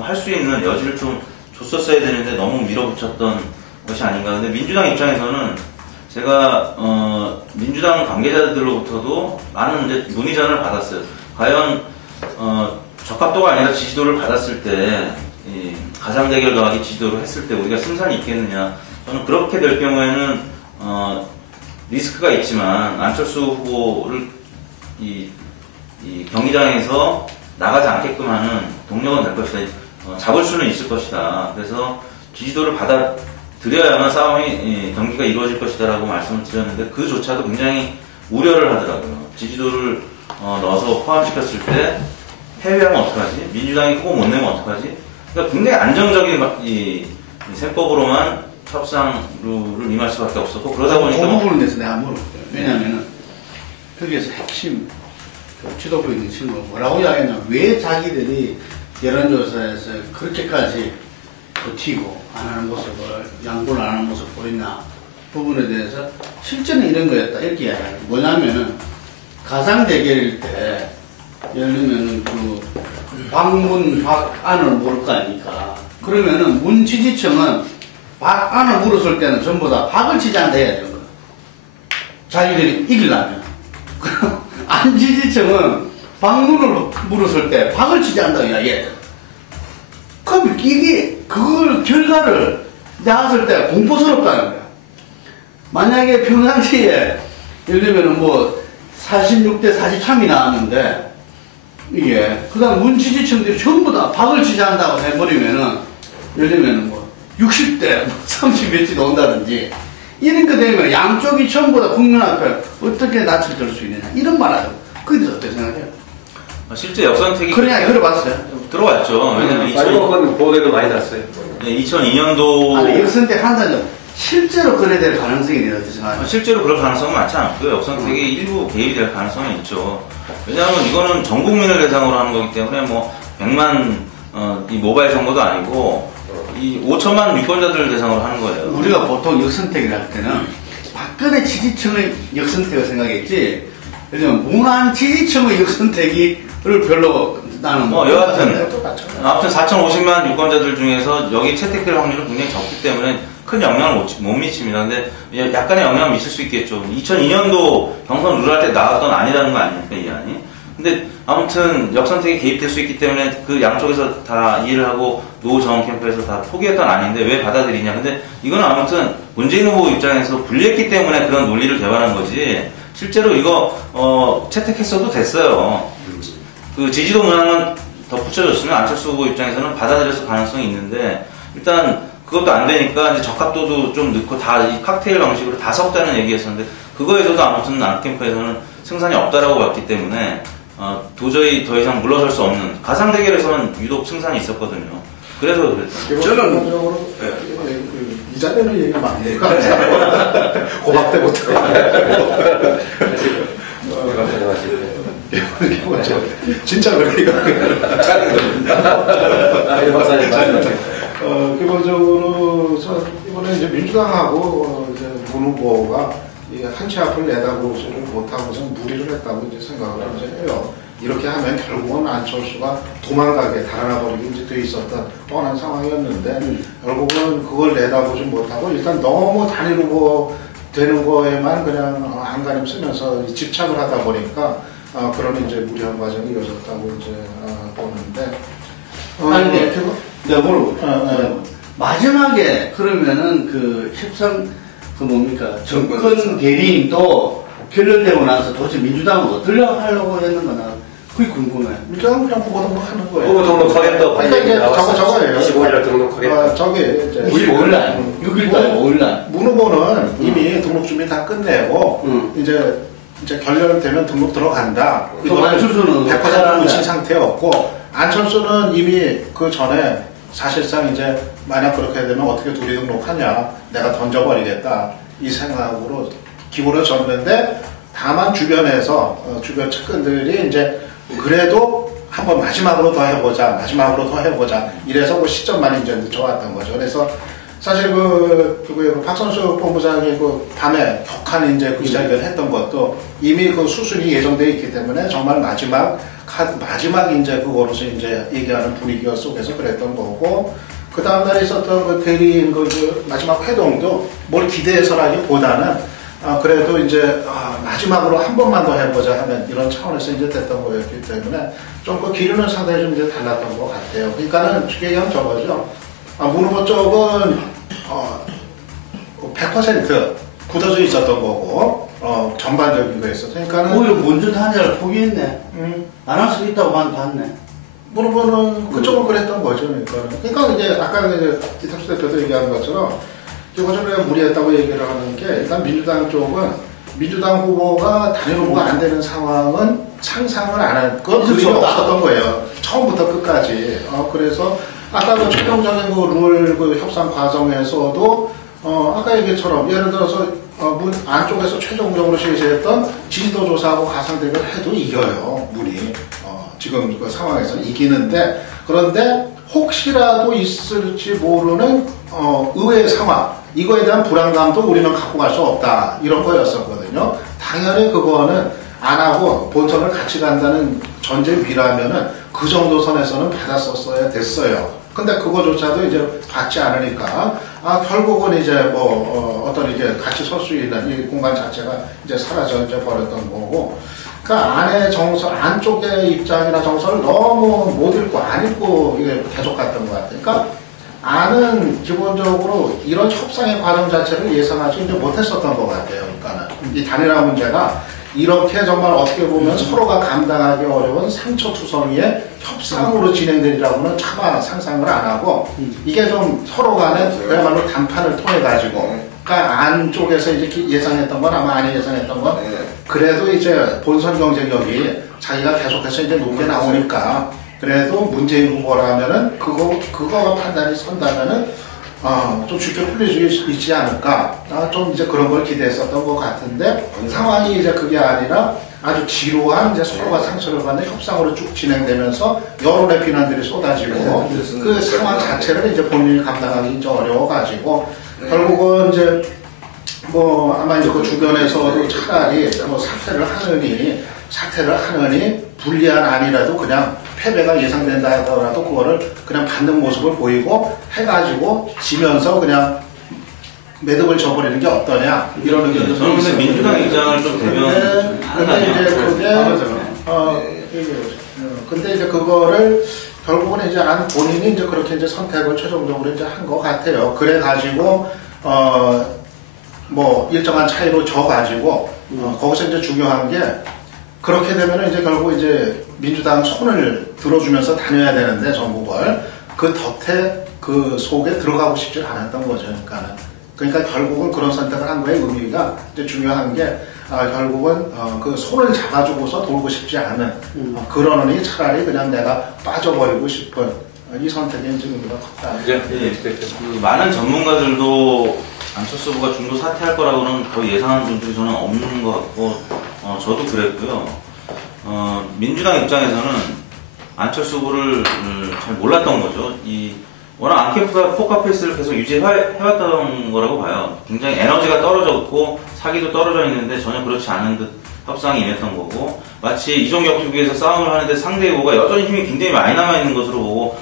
할 수 있는 여지를 좀 줬었어야 되는데 너무 밀어붙였던 것이 아닌가. 근데 민주당 입장에서는 제가 민주당 관계자들로부터도 많은 이제 문의전을 받았어요. 과연 적합도가 아니라 지지도를 받았을 때 이 가상 대결 더하기 지지도를 했을 때 우리가 승산이 있겠느냐. 저는 그렇게 될 경우에는 리스크가 있지만 안철수 후보를 이 경기장에서 나가지 않게끔 하는 동력은 될 것이다. 잡을 수는 있을 것이다. 그래서 지지도를 받아들여야만 경기가 이루어질 것이다라고 말씀을 드렸는데 그조차도 굉장히 우려를 하더라고요. 지지도를 넣어서 포함시켰을 때 패배하면 어떡하지? 민주당이 꼭 못 내면 어떡하지? 그러니까 굉장히 안정적인 이 셈법으로만 협상 룰을 임할 수밖에 없었고 그러다 보니까 그 부분에 대해서 내가 물어볼게요. 왜냐하면 거기에서 핵심 지도부 있는 친구가 뭐라고 이야기했냐면 왜 자기들이 여론조사에서 그렇게까지 버티고 안 하는 모습을 양보를 안 하는 모습을 보였나 부분에 대해서 실제는 이런 거였다 이렇게 이야기하는 거예요. 뭐냐면은 가상 대결일 때 예를 들면 그 박문 박안을 모를 거 아닙니까? 그러면은 문 지지층은 박안을 물었을 때는 전부 다 박을 지지한다 해야 되는 거예요. 자기들이 이기려면. 안 지지층은 박문을 물었을 때 박을 지지한다고 이야기해야 돼요. 그럼 이게 그걸 결과를 나왔을 때 공포스럽다는 거야. 만약에 평상시에 예를 들면 뭐 46대 43이 나왔는데 이게 그다음 문지지층들이 전부 다 박을 지지한다고 해버리면은 예를 들면 뭐 60대 30몇이 나온다든지 이런 거 되면 양쪽이 전부 다 국민 앞에 어떻게 낯을 들 수 있느냐 이런 말 하죠. 그게 대해서 어떻게 생각해요? 실제 역선택이 그냥 들어봤어요. 들어왔죠. 왜냐면 그건 보도에도 많이 났어요. 2002년도 아니 역선택 한다죠. 실제로 그래 될 가능성이 있는 어떻게 생각해요? 실제로 그럴 가능성은 많지 않고요. 역선택이 일부 개입이 될 가능성은 있죠. 왜냐하면 이거는 전 국민을 대상으로 하는 거기 때문에 뭐 100만 이 모바일 정보도 아니고 이 5천만 유권자들을 대상으로 하는 거예요. 우리가 보통 역선택을 할 때는 박근혜 지지층의 역선택을 생각했지 요즘 무난 지지층의 역선택을 별로 나는 여하튼 4,050만 유권자들 중에서 여기 채택될 확률은 굉장히 적기 때문에 큰 영향을 못 미칩니다. 근데 약간의 영향을 미칠 수 있겠죠. 2002년도 경선 룰 할 때 나왔던 아니라는 거 아닙니까, 이 안이? 근데 아무튼 역선택이 개입될 수 있기 때문에 그 양쪽에서 다 이해를 하고 노 정원 캠프에서 다 포기했던 아닌데 왜 받아들이냐. 근데 이건 아무튼 문재인 후보 입장에서 불리했기 때문에 그런 논리를 개발한 거지. 실제로 이거 채택했어도 됐어요. 그 지지도 문항은 덧붙여줬으면 안철수 후보 입장에서는 받아들였을 가능성이 있는데 일단 그것도 안 되니까 이제 적합도도 좀 넣고 다 이 칵테일 방식으로 다 섞자는 얘기였었는데 그거에서도 아무튼 안캠프에서는 승산이 없다라고 봤기 때문에 도저히 더 이상 물러설 수 없는 가상 대결에서는 유독 승산이 있었거든요. 그래서 그랬죠. 저는 기본적으로 이 자리는 얘기 많이 해요. 고박 때부터. 진짜 그렇게 기본적으로 이번에 이제 민주당하고 이제 문 후보가 한 치 앞을 내다보지를 못하고서 무리를 했다고 이제 생각을 이제 해요. 이렇게 하면 결국은 안철수가 도망가게 달아나버리게 이제 돼 있었던 뻔한 상황이었는데 결국은 그걸 내다보지 못하고 일단 너무 단일 후보 되는 거에만 그냥 안간힘 쓰면서 집착을 하다 보니까 그런 이제 무리한 과정이 이어졌다고 이제 보는데. 아니, 내가 물어볼게요. 마지막에 그러면은 그 협상 그 뭡니까 정권 대리인도 결렬되고 나서 도대체 민주당은 어떻게 하려고 했는 거나 그게 궁금해. 민주당은 그냥 후보 등록하는 거예요. 후보 등록하겠다고. 그러니까 이제 저거예요. 25일날 등록하겠다. 저게 이제 25일날, 6일날, 5일날. 문 후보는 이미 등록 준비 다 끝내고 이제 결렬되면 등록 들어간다. 그럼 안철수는 100% 묻힌 상태였고 안철수는 이미 그 전에 사실상 이제 만약 그렇게 되면 어떻게 둘이 등록하냐 내가 던져버리겠다 이 생각으로 기울어졌는데 다만 주변에서 주변 측근들이 이제 그래도 한번 마지막으로 더 해보자 이래서 그 시점만 이제 늦춰왔던 거죠. 그래서 사실 박선수 본부장이 그 밤에 격한 이제 그 기자회견을 했던 것도 이미 그 수순이 예정되어 있기 때문에 정말 마지막 이제 그거로서 이제 얘기하는 분위기와 속에서 그랬던 거고, 그 다음날에 있었던 그 대리인 그 마지막 회동도 뭘 기대해서라기보다는 그래도 이제 마지막으로 한 번만 더 해보자 하는 이런 차원에서 이제 됐던 거였기 때문에 좀 그 기류는 상당히 좀 이제 달랐던 것 같아요. 그러니까는 쉽게 얘기하면 저거죠. 문 후보 쪽은 100% 굳어져 있었던 거고 전반적인 거였어. 그러니까는 오히려 문주 단일화를 포기했네. 안 할 수 있다고 봤네. 문 후보는 그쪽은 그랬던 거죠. 그러니까 이제 아까 이제 이탁수 대표도 얘기한 것처럼 기본적으로 무리했다고 얘기를 하는 게 일단 민주당 쪽은 민주당 후보가 단일 후보가 안 되는 상황은 상상을 안 한 건 그게 없었던 거예요. 처음부터 끝까지. 그래서 아까 그 최종적인 룰 협상 과정에서도 아까 얘기처럼 예를 들어서 문 안쪽에서 최종적으로 제시했던 지지도 조사하고 가상 대결 해도 이겨요. 문이 지금 그 상황에서는 이기는데 그런데 혹시라도 있을지 모르는 의외의 상황 이거에 대한 불안감도 우리는 갖고 갈 수 없다 이런 거였었거든요. 당연히 그거는 안 하고 본선을 같이 간다는 전제 위라면은 그 정도 선에서는 받았었어야 됐어요. 근데 그거조차도 이제 받지 않으니까 결국은 이제 어떤 이제 같이 설 수 있는 이 공간 자체가 이제 사라져 버렸던 거고. 그러니까 안의 정설, 안쪽의 입장이나 정설을 너무 못 읽고 안 읽고 이게 계속 갔던 것 같아요. 그러니까 안은 기본적으로 이런 협상의 과정 자체를 예상하지 이제 못했었던 것 같아요. 그러니까는 이 단일화 문제가 이렇게 정말 어떻게 보면 서로가 감당하기 어려운 상처투성이의 협상으로 진행되리라고는 차마 상상을 안 하고 이게 좀 서로 간에 그야말로 담판을 통해 가지고 그러니까 안쪽에서 이제 예상했던 건 아마 안이 예상했던 건 그래도 이제 본선 경쟁력이 자기가 계속해서 이제 높게 나오니까 그래도 문재인 후보라면은 그거 판단이 선다면은 좀 쉽게 풀릴 수 있지 않을까 좀 이제 그런 걸 기대했었던 것 같은데 상황이 이제 그게 아니라 아주 지루한 이제 서로가 상처를 받는 협상으로 쭉 진행되면서 여론의 비난들이 쏟아지고 그 상황 자체를 이제 본인이 감당하기 이제 어려워가지고 결국은 이제 아마 이제 그 주변에서도 차라리 사퇴를 하느니 불리한 안이라도 그냥 패배가 예상된다 하더라도 그거를 그냥 받는 모습을 보이고 해가지고 지면서 그냥 매듭을 져버리는 게 어떠냐 이런 의견도 저는 근데 민주당 입장을 좀 근데 이제 그거를 결국은 이제 본인이 이제 그렇게 이제 선택을 최종적으로 이제 한 것 같아요. 그래 가지고 일정한 차이로 져 가지고 거기서 이제 중요한 게 그렇게 되면은 이제 결국 이제 민주당 손을 들어주면서 다녀야 되는데 전국을 그 덫에 그 속에 들어가고 싶지 않았던 거죠. 그러니까 결국은 그런 선택을 한 거의 의미가 이제 중요한 게 결국은 그 손을 잡아주고서 돌고 싶지 않은 그러느니 차라리 그냥 내가 빠져버리고 싶은 이 선택의 이제 의미가 컸다. 그 많은 전문가들도 안철수 후보가 중도 사퇴할 거라고는 거의 예상하는 분들이 저는 없는 것 같고 저도 그랬고요. 민주당 입장에서는 안철수 후보를 잘 몰랐던 거죠. 워낙 안캠프가 포커페이스를 계속 유지해왔던 거라고 봐요. 굉장히 에너지가 떨어졌고 사기도 떨어져 있는데 전혀 그렇지 않은 듯 협상이 임했던 거고 마치 이종격투기에서 싸움을 하는데 상대 후보가 여전히 힘이 굉장히 많이 남아있는 것으로 보고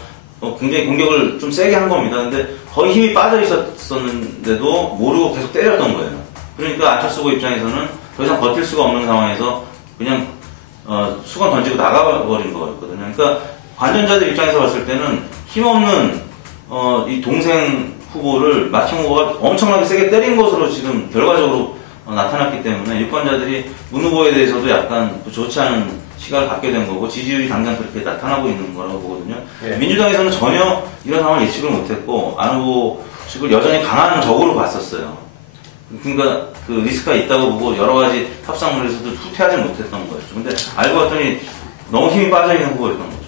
굉장히 공격을 좀 세게 한 겁니다. 근데 거의 힘이 빠져 있었는데도 모르고 계속 때렸던 거예요. 그러니까 안철수 후보 입장에서는 더 이상 버틸 수가 없는 상황에서 그냥 수건 던지고 나가버린 거였거든요. 그러니까 관전자들 입장에서 봤을 때는 힘없는 이 동생 후보를 마침 후보가 엄청나게 세게 때린 것으로 지금 결과적으로 나타났기 때문에 유권자들이 문 후보에 대해서도 약간 좋지 않은 시각을 갖게 된 거고 지지율이 당장 그렇게 나타나고 있는 거라고 보거든요. 예. 민주당에서는 전혀 이런 상황을 예측을 못했고 안 후보 측을 여전히 강한 적으로 봤었어요. 그러니까 그 리스크가 있다고 보고 여러 가지 협상물에서도 후퇴하지 못했던 거였죠. 근데 알고 봤더니 너무 힘이 빠져있는 후보였던 거죠.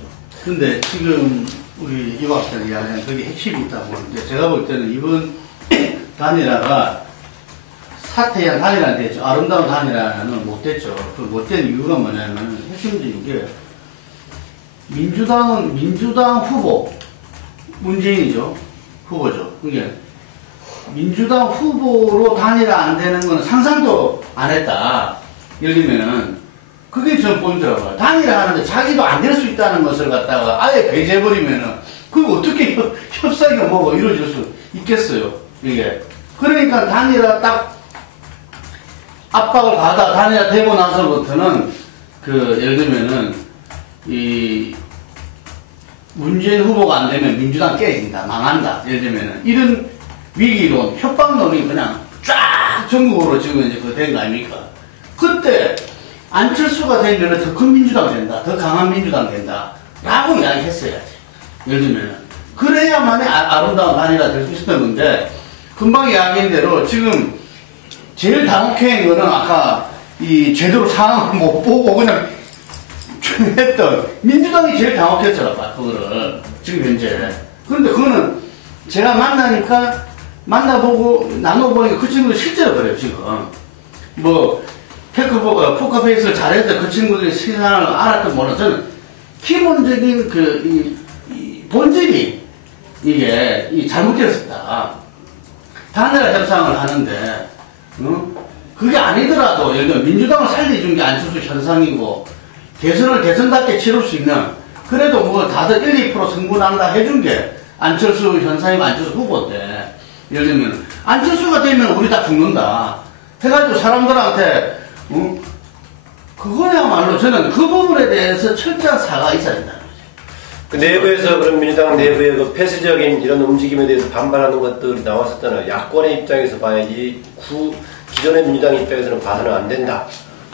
근데 지금 우리 이 박사가 이야기하는 그게 핵심이 있다고 보는데 제가 볼 때는 이번 단일화가 사퇴한 단일화는 됐죠. 아름다운 단일화는 못 됐죠. 그 못된 이유가 뭐냐면 핵심적인 게 민주당 후보 문재인이죠. 후보죠. 그게 민주당 후보로 단일화 안 되는 건 상상도 안 했다. 예를 들면은 그게 전 포인트라고요. 단일화 하는데 자기도 안 될 수 있다는 것을 갖다가 아예 배제해버리면은 그게 어떻게 협상이 이루어질 수 있겠어요. 이게. 그러니까 단일화 딱 압박을 가다 단일화 되고 나서부터는 예를 들면은 이 문재인 후보가 안 되면 민주당 깨진다, 망한다. 예를 들면은 이런 위기론, 협박론이 그냥 쫙 전국으로 지금 이제 된 거 아닙니까? 그때 안철수가 되면 더 큰 민주당 된다, 더 강한 민주당 된다 라고 이야기했어야지. 예를 들면은 그래야만이 아름다운 단일화 될 수 있었던 건데, 금방 이야기한 대로 지금 제일 당혹한 거는 아까 이 제대로 상황을 못 보고 그냥 했던 민주당이 제일 당혹했더라고요, 그거를. 지금 현재. 그런데 그거는 제가 만나니까 나눠보니까 그 친구들 실제로 그래요, 지금. 뭐, 포커페이스를 잘해서 그 친구들이 세상을 알았던 뭐는 저는 기본적인 이 본질이 이게 잘못되었었다. 단일화 협상을 하는데, 그게 아니더라도, 예를 들어 민주당을 살려준 게 안철수 현상이고, 대선답게 치를 수 있는, 그래도 뭐 다들 1, 2% 승부난다 해준 게 안철수 현상이고 안철수 후보인데, 예를 들면, 안철수가 되면 우리 다 죽는다. 해가지고 사람들한테, 그거야말로 저는 그 부분에 대해서 철저한 사과가 있어야 된다는 거죠. 그 내부에서 그런 민주당 내부의 그 폐쇄적인 이런 움직임에 대해서 반발하는 것들이 나왔었잖아요. 야권의 입장에서 봐야지 기존의 민주당 입장에서는 봐서는 안 된다.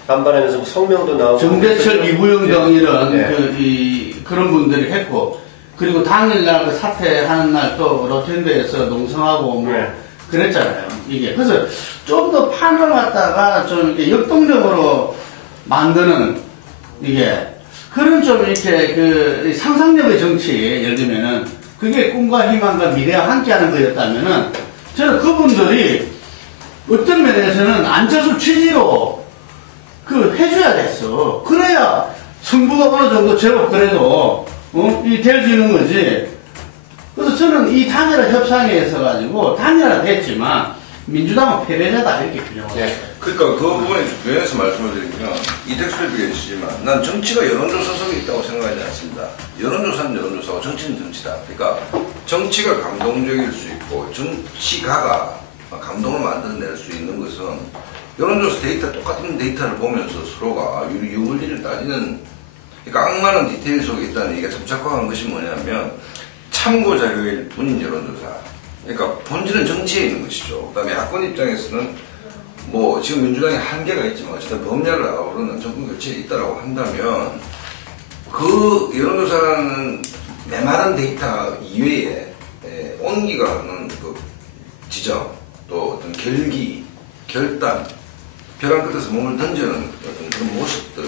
반발하면서 성명도 나오고. 정대철, 이부영 등 이런 네. 그런 분들이 했고, 그리고 당일날 그 사퇴하는 날 또 로텐드에서 농성하고 뭐 네. 그랬잖아요. 이게. 그래서 좀 더 판을 갖다가 좀 이렇게 역동적으로 만드는 이게 그런 좀 이렇게 상상력의 정치, 예를 들면은 그게 꿈과 희망과 미래와 함께하는 거였다면은 저는 그분들이 어떤 면에서는 안철수 취지로 해줘야 됐어. 그래야 승부가 어느 정도 제법 그래도 될 수 있는 거지. 그래서 저는 이 단일화 협상에 있어가지고 단일화 됐지만 민주당은 패배자다 이렇게 규정을 했어요. 그러니까 그 부분에 부연해서 말씀을 드리면 이택수 대표가 해주시지만 난 정치가 여론조사 속에 있다고 생각하지 않습니다. 여론조사는 여론조사고 정치는 정치다. 그러니까 정치가 감동적일 수 있고 정치가가 감동을 만들어낼 수 있는 것은 여론조사 데이터 똑같은 데이터를 보면서 서로가 유불리를 따지는, 그러니까 악마는 디테일 속에 있다는 얘기가 참 착각한 것이 뭐냐면 참고 자료일 뿐인 여론조사. 그러니까 본질은 정치에 있는 것이죠. 그 다음에 야권 입장에서는 뭐 지금 민주당이 한계가 있지만 어쨌든 범야를 아우르는 정권 교체에 있다라고 한다면 그 여론조사라는 메마른 데이터 이외에 온기가 하는 그 지점, 또 어떤 결기, 결단, 벼랑 끝에서 몸을 던지는 어떤 그런 모습들,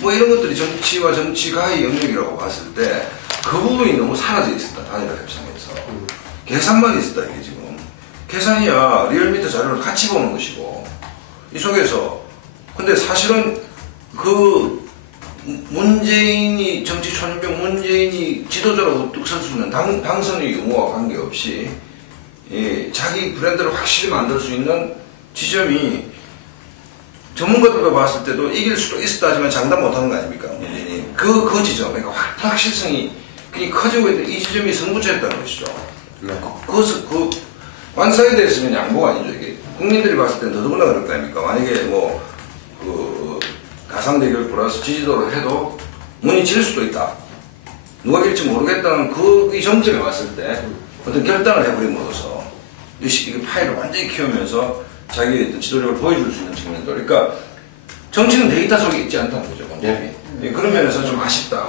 뭐 이런 것들이 정치와 정치가의 영역이라고 봤을 때 그 부분이 너무 사라져 있었다. 단일화 협상에서. 계산만 있었다, 이게 지금. 계산이야 리얼미터 자료를 같이 보는 것이고, 이 속에서 근데 사실은 문재인이 정치 초년병 문재인이 지도자로 우뚝 설 수 있는 당선의 유무와 관계없이 자기 브랜드를 확실히 만들 수 있는 지점이 전문가들로 봤을 때도 이길 수도 있었다 하지만 장담 못하는 거 아닙니까? 문재인이 그 지점, 그러니까 확실성이 굉장히 커지고 있는 이 지점이 승부처였다는 것이죠. 그 완성이 됐으면 양보가 아니죠. 이게 국민들이 봤을 때는 더더구나 그럴 거 아닙니까? 만약에 가상대결 플러스 지지도를 해도 문이 질 수도 있다. 누가 길지 모르겠다는 이 정점에 왔을 때 어떤 결단을 해버림으로써 이 파일을 완전히 키우면서 자기의 어떤 지도력을 보여줄 수 있는 측면들. 그러니까 정치는 데이터 속에 있지 않다는 거죠. 그런 면에서 좀 아쉽다.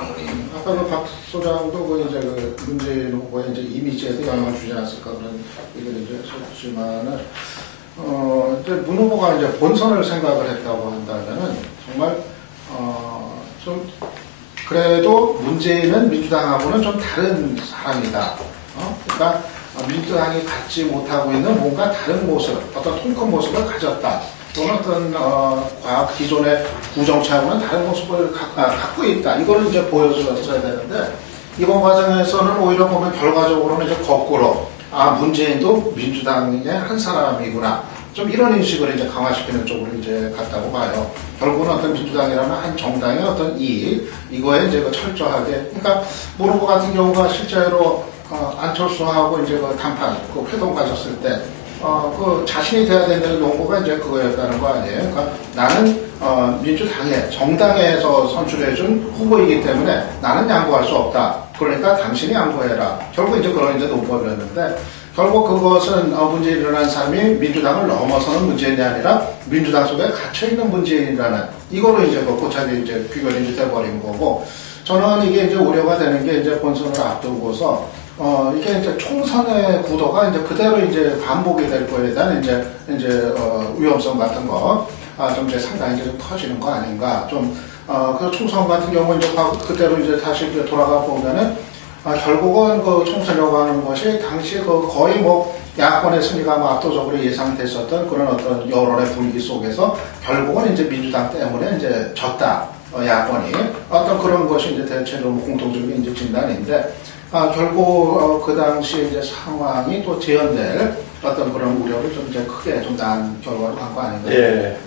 아까 박 소장도 이제 문재인 후보의 이제 이미지에도 영향을 주지 않았을까 그런 얘기를 이제 하셨지만은 이제 문 후보가 이제 본선을 생각을 했다고 한다면은 정말 좀 그래도 문재인은 민주당하고는 좀 다른 사람이다. 그러니까 민주당이 갖지 못하고 있는 뭔가 다른 모습, 어떤 통큰 모습을 가졌다. 또는 어떤 기존의 구정치하고는 다른 모습을 갖고 있다. 이거를 이제 보여줬어야 되는데 이번 과정에서는 오히려 보면 결과적으로는 이제 거꾸로 문재인도 민주당의 한 사람이구나. 좀 이런 인식을 이제 강화시키는 쪽으로 이제 갔다고 봐요. 결국은 어떤 민주당이라는 한 정당의 어떤 이익, 이거에 이제 철저하게, 그러니까 문 후보 같은 경우가 실제로 안철수하고 이제 단판, 회동 가졌을 때 그 자신이 돼야 된다는 논거가 이제 그거였다는 거 아니에요. 그러니까 나는 민주당에 정당에서 선출해준 후보이기 때문에 나는 양보할 수 없다. 그러니까 당신이 양보해라. 결국 이제 그런 이제 논법이었는데 결국 그것은 문재인 일어난 사람이 민주당을 넘어서는 문재인이 아니라 민주당 속에 갇혀 있는 문재인이라는 이거로 이제 그 고착이 이제 귀결이 이제 돼버린 거고 저는 이게 이제 우려가 되는 게 이제 본선을 앞두고서 이게 이제 총선의 구도가 이제 그대로 이제 반복이 될 거에 대한 이제 위험성 같은 거, 좀 이제 상당히 이제 좀 커지는 거 아닌가. 그 총선 같은 경우 이제 그대로 이제 다시 이제 돌아가 보면은, 결국은 그 총선이라고 하는 것이 당시 그 거의 뭐 야권의 승리가 뭐 압도적으로 예상됐었던 그런 어떤 여론의 분위기 속에서 결국은 이제 민주당 때문에 이제 졌다. 야권이. 어떤 그런 것이 이제 대체로 공통적인 이제 진단인데, 결국 그 당시 이제 상황이 또 재현될 어떤 그런 우려를 좀 이제 크게 좀 난 결과로 간 거 아닌가. 예.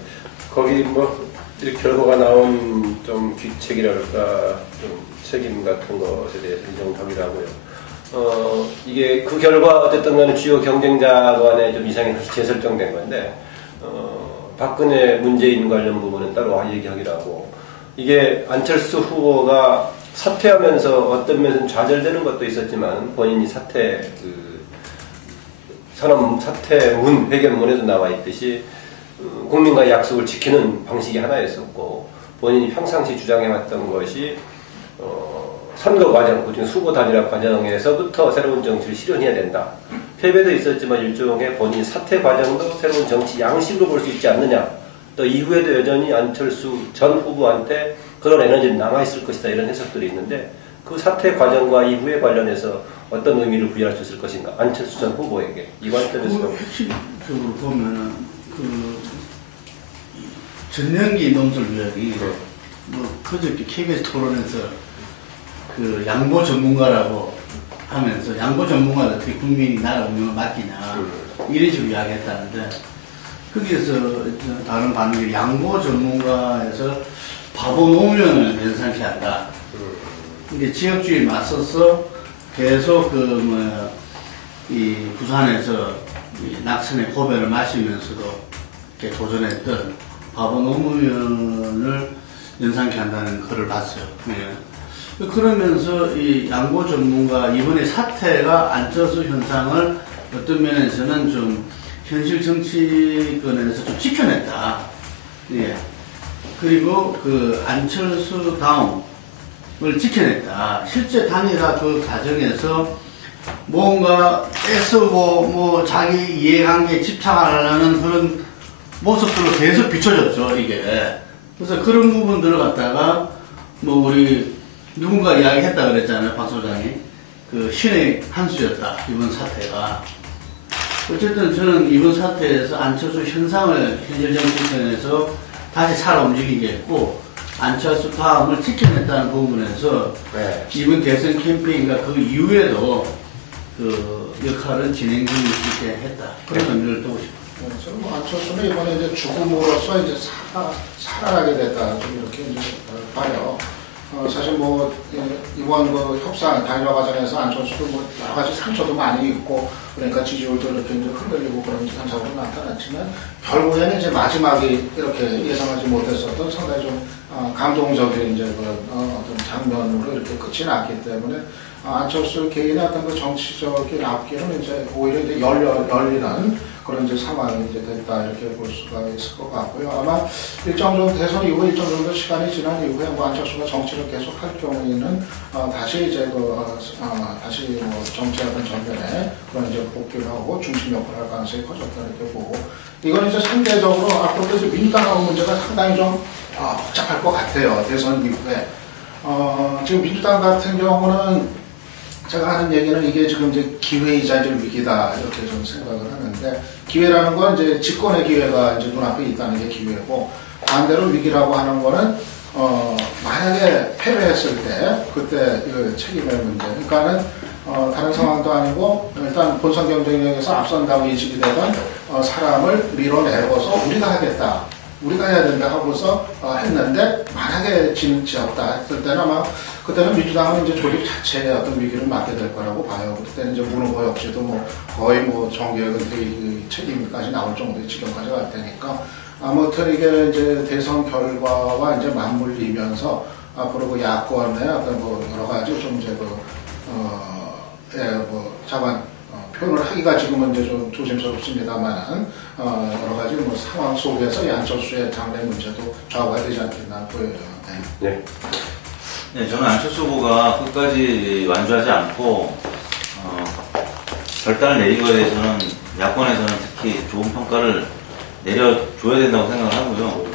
거기 뭐 이렇게 결과가 나온 좀 귀책이랄까 좀 책임 같은 것에 대해서 인정하기라고요. 이게 그 결과 어쨌든 간에 주요 경쟁자 간에 좀 이상이 다시 재설정된 건데 박근혜 문재인 관련 부분은 따로 얘기하기로 하고 이게 안철수 후보가 사퇴하면서 어떤 면에서는 좌절되는 것도 있었지만 본인이 선언 사퇴문 회견문에도 나와 있듯이 국민과의 약속을 지키는 방식이 하나였었고 본인이 평상시 주장해왔던 것이 선거 과정, 그중 후보 단일화 과정에서부터 새로운 정치를 실현해야 된다. 패배도 있었지만 일종의 본인 사퇴 과정도 새로운 정치 양식으로 볼 수 있지 않느냐. 또 이후에도 여전히 안철수 전 후보한테 그런 에너지는 남아있을 것이다 이런 해석들이 있는데 그 사퇴 과정과 이후에 관련해서 어떤 의미를 부여할 수 있을 것인가 안철수 전 후보에게 이 관점에서 핵심적으로 보면은 그 전년기 논설위원이 뭐 그저께 KBS 토론에서 그 양보 전문가라고 하면서 양보 전문가가 어떻게 국민이 나라 운영을 맡기냐 이런 식으로 이야기했다는데 거기에서 다른 반응이 양보 전문가에서 바보 노무현을 연상케 한다. 이게 지역주의에 맞서서 계속 이 부산에서 이 낙선의 고배를 마시면서도 이렇게 도전했던 바보 노무현을 연상케 한다는 글을 봤어요. 네. 그러면서 이 양보 전문가 이번에 사태가 안철수 현상을 어떤 면에서는 좀 현실 정치권에서 좀 지켜냈다. 예. 그리고 그 안철수 다음을 지켜냈다. 실제 단일화 그 과정에서 뭔가 애쓰고 뭐 자기 이해관계에 집착하려는 그런 모습들로 계속 비춰졌죠, 이게. 그래서 그런 부분들을 갖다가 뭐 우리 누군가 이야기했다 그랬잖아요, 박 소장이. 그 신의 한 수였다, 이번 사태가. 어쨌든 저는 이번 사태에서 안철수 현상을 현실 정치권에서 다시 살아 움직이게 했고, 안철수 다음을 지켜냈다는 부분에서 네. 이번 대선 캠페인과 그 이후에도 그 역할을 진행할 수 있게 했다. 그런 의미를 두고 싶어요. 저는 뭐 안철수는 이번에 이제 죽음으로써 이제 살아나게 됐다. 좀 이렇게 이제 봐요. 사실 뭐 이번 그 협상 단일화 과정에서 안철수도 뭐 여러 가지 상처도 많이 있고 그러니까 지지율도 이렇게 이제 흔들리고 그런 현상으로 나타났지만 결국에는 이제 마지막에 이렇게 예상하지 못했었던 상당히 좀 감동적인 이제 그런 어떤 장면으로 이렇게 끝이 났기 때문에 안철수 개인의 어떤 그 정치적인 앞길은 이제 오히려 이제 열리는 그런 이제 상황이 이제 됐다 이렇게 볼 수가 있을 것 같고요. 아마 일정 정도 대선 이후 일정 정도 시간이 지난 이후에 뭐 안철수가 정치를 계속할 경우에는 다시 이제 다시 뭐 정치하던 전면에 그런 이제 복귀를 하고 중심 역할을 할 가능성이 커졌다 이렇게 보고 이건 이제 상대적으로 앞으로도 이제 민주당하고 문제가 상당히 좀 복잡할 것 같아요. 대선 이후에 지금 민주당 같은 경우는 제가 하는 얘기는 이게 지금 이제 기회이자 이제 위기다 이렇게 좀 생각을 하는데 기회라는 건 이제 집권의 기회가 이제 눈앞에 있다는 게 기회고 반대로 위기라고 하는 거는 만약에 패배했을 때 그때 그 책임의 문제 그러니까는 다른 상황도 아니고 일단 본선 경쟁력에서 앞선다고 인식이 되던 사람을 밀어내고서 우리가 하겠다 우리가 해야 된다 하고서 했는데 만약에 지었다 했을 때는 아마 그때는 민주당은 이제 조직 자체의 어떤 위기를 맞게 될 거라고 봐요. 그때는 이제 문 후보 역시도 뭐 거의 뭐 정계의 책임까지 나올 정도의 지경까지 갈 테니까 아무튼 이게 이제 대선 결과와 이제 맞물리면서 앞으로 그 야권의 어떤 뭐 여러 가지 좀 이제 뭐 자관 표현을 하기가 지금은 이제 좀 조심스럽습니다만은 여러 가지 뭐 상황 속에서 이 안철수의 당내 문제도 좌우가 되지 않겠나 보여요. 네. 네, 저는 안철수 후보가 끝까지 완주하지 않고 결단을 내린 것에 대해서는 야권에서는 특히 좋은 평가를 내려줘야 된다고 생각을 하고요.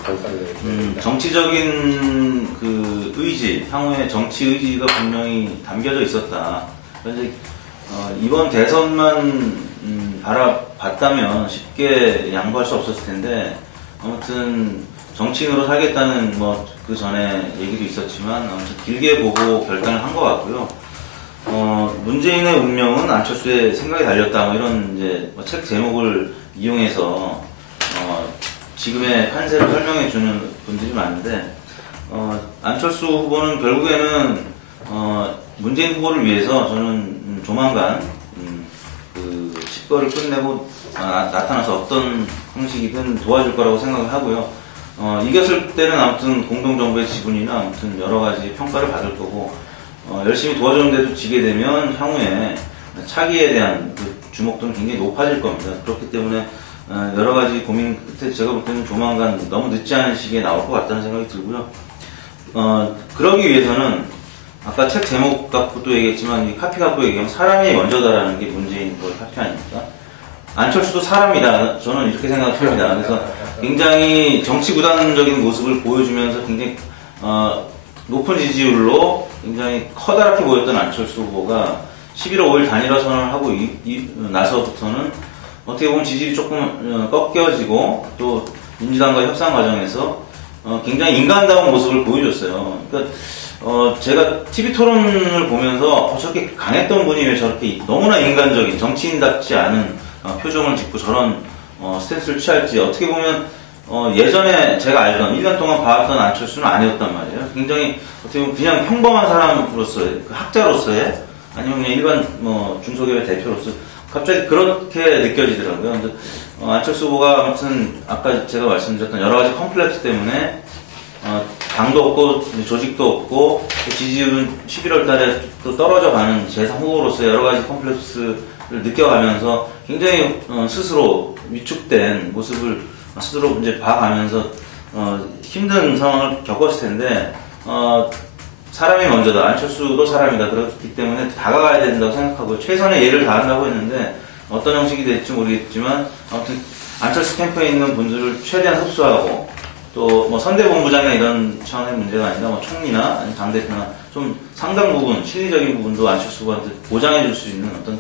정치적인 그 의지, 향후의 정치 의지가 분명히 담겨져 있었다. 그런데 이번 대선만 바라봤다면 쉽게 양보할 수 없었을 텐데 아무튼 정치인으로 살겠다는 뭐 그 전에 얘기도 있었지만 아무튼 길게 보고 결단을 한 것 같고요. 문재인의 운명은 안철수의 생각에 달렸다. 뭐 이런 이제 책 제목을 이용해서 지금의 판세를 설명해 주는 분들이 많은데 안철수 후보는 결국에는 문재인 후보를 위해서 저는 조만간 그 집거를 끝내고 나타나서 어떤 형식이든 도와줄 거라고 생각을 하고요. 이겼을 때는 아무튼 공동정부의 지분이나 아무튼 여러 가지 평가를 받을 거고 열심히 도와줬는데도 지게 되면 향후에 차기에 대한 그 주목도는 굉장히 높아질 겁니다. 그렇기 때문에 여러 가지 고민 끝에 제가 볼 때는 조만간 너무 늦지 않은 시기에 나올 것 같다는 생각이 들고요. 그러기 위해서는 아까 책 제목 갖고도 얘기했지만 이 카피 갖고 얘기하면 사람이 먼저다라는 게 문재인 그 카피 아닙니까? 안철수도 사람이다. 저는 이렇게 생각합니다. 그래서 굉장히 정치구단적인 모습을 보여주면서 굉장히 높은 지지율로 굉장히 커다랗게 보였던 안철수 후보가 11월 5일 단일화 선언을 하고 나서부터는 어떻게 보면 지지율이 조금 꺾여지고 또 민주당과 협상 과정에서 굉장히 인간다운 모습을 보여줬어요. 그러니까 제가 TV 토론을 보면서 저렇게 강했던 분이 왜 저렇게 너무나 인간적인 정치인답지 않은 표정을 짓고 저런 스탠스를 취할지 어떻게 보면 예전에 제가 알던 1년 동안 봐왔던 안철수는 아니었단 말이에요. 굉장히 어떻게 보면 그냥 평범한 사람으로서의 그 학자로서의 아니면 그냥 일반 중소기업의 대표로서 갑자기 그렇게 느껴지더라고요. 근데 안철수 후보가 아무튼 아까 제가 말씀드렸던 여러 가지 컴플렉스 때문에 당도 없고 조직도 없고 지지율은 11월 달에 또 떨어져 가는 제3 후보로서 여러 가지 컴플렉스를 느껴가면서 굉장히 스스로 위축된 모습을 스스로 이제 봐가면서 힘든 상황을 겪었을 텐데 사람이 먼저다. 안철수도 사람이다. 그렇기 때문에 다가가야 된다고 생각하고 최선의 예를 다한다고 했는데 어떤 형식이 될지 모르겠지만 아무튼 안철수 캠프에 있는 분들을 최대한 흡수하고 또 뭐 선대본부장이나 이런 차원의 문제가 아니라 뭐 총리나 아니면 당대표나 좀 상당 부분 실리적인 부분도 안철수 후보한테 보장해 줄 수 있는 어떤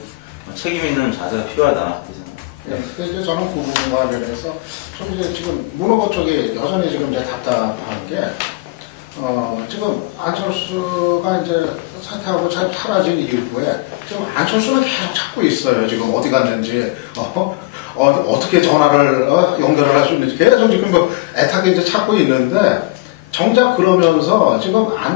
책임 있는 자세가 필요하다 이렇게 생각합니다. 네, 근데 이제 저는 그 부분과 관련해서 좀 이제 지금 문 후보 쪽이 여전히 지금 이제 답답한 게 지금 안철수가 이제 사퇴하고 잘 사라진 이후에 지금 안철수는 계속 찾고 있어요. 지금 어디 갔는지 어떻게 전화를 연결을 할 수 있는지 계속 지금 애타게 이제 찾고 있는데 정작 그러면서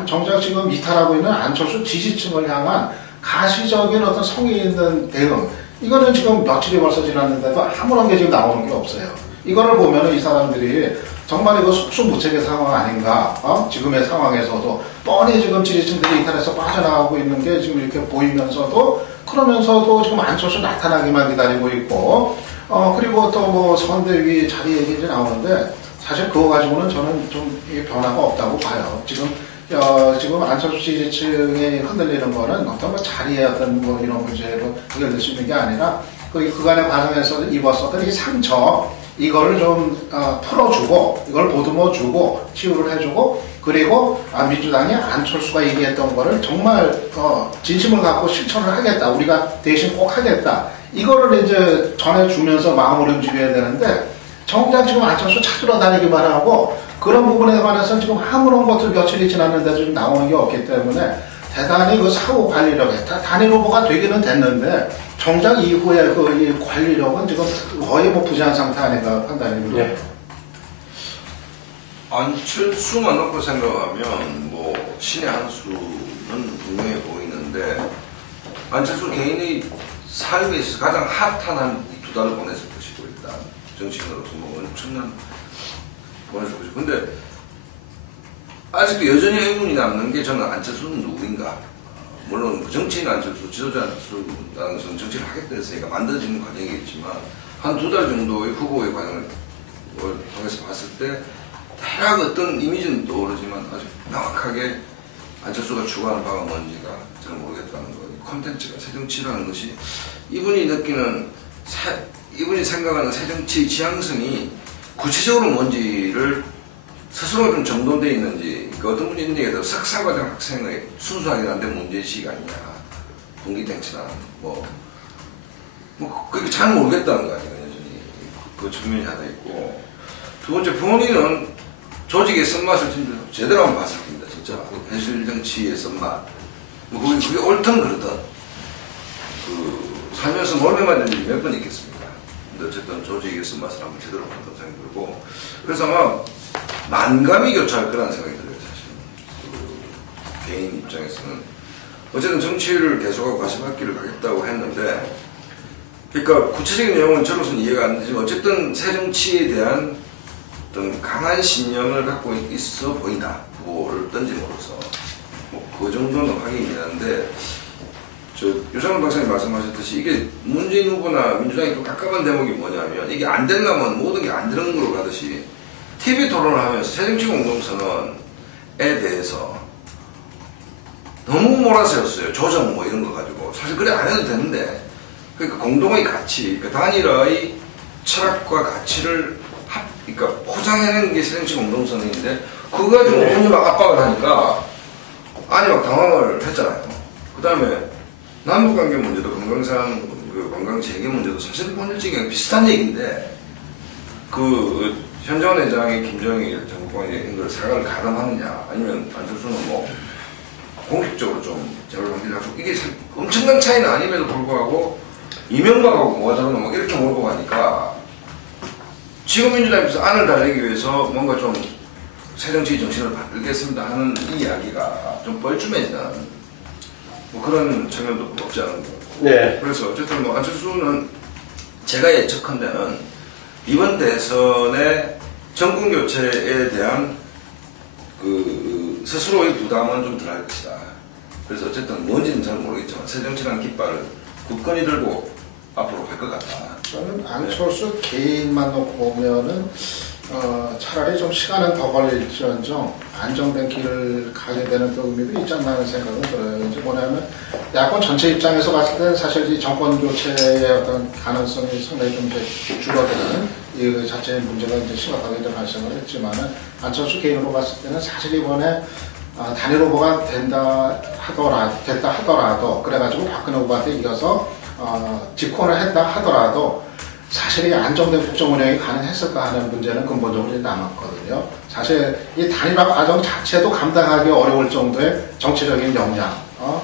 정작 지금 이탈하고 있는 안철수 지지층을 향한 가시적인 어떤 성의 있는 대응 이거는 지금 며칠이 벌써 지났는데도 아무런 게 지금 나오는 게 없어요. 이거를 보면은 이 사람들이 정말 이거 속수무책의 상황 아닌가? 지금의 상황에서도 뻔히 지금 지지층들이 이탈해서 빠져나가고 있는 게 지금 이렇게 보이면서도 그러면서도 지금 안철수 나타나기만 기다리고 있고 그리고 또 뭐 선대위 자리 얘기 이제 나오는데 사실 그거 가지고는 저는 좀 변화가 없다고 봐요. 지금 안철수 지지층이 흔들리는 거는 어떤 뭐 자리의 어떤 뭐 이런 문제로 해결될 수 있는 게 아니라 그간의 과정에서 입었었던 이 상처 이거를 좀 풀어주고 이걸 보듬어주고 치유를 해주고 그리고 민주당이 안철수가 얘기했던 거를 정말 진심을 갖고 실천을 하겠다 우리가 대신 꼭 하겠다 이거를 이제 전해주면서 마음을 움직여야 되는데 정작 지금 안철수 찾으러 다니기만 하고 그런 부분에 관해서 지금 아무런 것도 며칠이 지났는데 지금 나오는 게 없기 때문에 대단히 그 사후 관리력에 단일 후보가 되기는 됐는데 정작 이후에 그 관리력은 지금 거의 뭐 부재한 상태 아닌가 판단이 들어요. 네. 안철수만 놓고 생각하면 뭐 신의 한 수는 분명해 보이는데 안철수 개인의 삶에 있어서 가장 핫한 한 두 달을 보냈을 것이고 일단 정치인으로서 뭐 엄청난 보냈을 것이고 근데 아직도 여전히 의문이 남는 게 저는 안철수는 누구인가 물론 정치인 안철수, 지도자 안철수라는 것은 정치를 하겠다 했으니까 만들어지는 과정이겠지만 한 두 달 정도의 후보의 과정을 통해서 봤을 때 대략 어떤 이미지는 떠오르지만 아직 명확하게 안철수가 추구하는 바가 뭔지가 잘 모르겠다는 거. 콘텐츠가 새정치라는 것이 이분이 느끼는 이분이 생각하는 새정치 지향성이 구체적으로 뭔지를 스스로 좀 정돈되어 있는지 그러니까 어떤 분이 있는 얘기해서 석사과정 학생의 순수하게 한데 문제의식이 아니냐 분기탱치나 뭐 그게 잘 모르겠다는 거 아니에요 여전히 그 측면이 하나 있고 두 번째 본인은 조직의 쓴맛을 진짜 제대로 한번 봤을 겁니다 진짜 현실 정치의 쓴맛 뭐 그게 옳든 그르든 살면서 몰매 맞은 일이 몇 번 있겠습니까 근데 어쨌든 조직의 쓴맛을 한번 제대로 봤다는 생각이 들고 그래서 아마 만감이 교차할 거라는 생각이 들어요 사실 개인 입장에서는 어쨌든 정치를 계속하고 가시밭길을 가겠다고 했는데 그러니까 구체적인 내용은 저로서는 이해가 안 되지만 어쨌든 새정치에 대한 어떤 강한 신념을 갖고 있어 보인다 후보를 던짐으로써 뭐 그 정도는 확인이 되는데 유상훈 박사님 말씀하셨듯이 이게 문재인 후보나 민주당이 좀 가까운 대목이 뭐냐면 이게 안 되려면 모든 게 안 되는 걸로 가듯이 TV 토론을 하면서 새정치 공동선언에 대해서 너무 몰아세웠어요. 조정 뭐 이런 거 가지고. 사실 그래 안 해도 되는데 그러니까 공동의 가치, 그러니까 단일화의 철학과 가치를 그러니까 포장해내는 게 새정치 공동선언인데 그거 가지고 본인이 막 압박을 하니까 아니 막 당황을 했잖아요. 그 다음에 남북관계 문제도 건강상 그 관광 재개 문제도 사실 본질적인 비슷한 얘기인데 그 현정원 회장이 김정일 정부관에 이걸 사과를 가담하느냐 아니면 안철수는 뭐 공식적으로 좀 제발 관계를 하고 이게 엄청난 차이는 아님에도 불구하고 이명박하고 뭐가 다르나 막 이렇게 몰고 가니까 지금 민주당에서 안을 달리기 위해서 뭔가 좀 새정치 정신을 만들겠습니다 하는 이 이야기가 좀 뻘쭘해지는 뭐 그런 측면도 없지 않은 거. 네. 그래서 어쨌든 뭐 안철수는 제가 예측한데는 이번 대선의 정권 교체에 대한 그 스스로의 부담은 좀 덜할 것이다. 그래서 어쨌든 뭔지는 잘 모르겠지만 새정치라는 깃발을 굳건히 들고 앞으로 갈 것 같다. 저는 안철수 개인만 놓고 보면은 차라리 좀 시간은 더 걸릴지언정 안정된 길을 가게 되는 그 의미도 있지 않나 하는 생각은 들어요. 이제 뭐냐면 야권 전체 입장에서 봤을 때 사실 이 정권 교체의 어떤 가능성이 상당히 좀 이제 줄어드는 이 자체의 문제가 이제 심각하게 이제 발생을 했지만은 안철수 개인으로 봤을 때는 사실 이번에 단일 후보가 됐다 하더라도 그래가지고 박근혜 후보한테 이겨서 집권을 했다 하더라도 사실 이 안정된 국정 운영이 가능했을까 하는 문제는 근본적으로 남았거든요. 사실 이 단일화 과정 자체도 감당하기 어려울 정도의 정치적인 역량,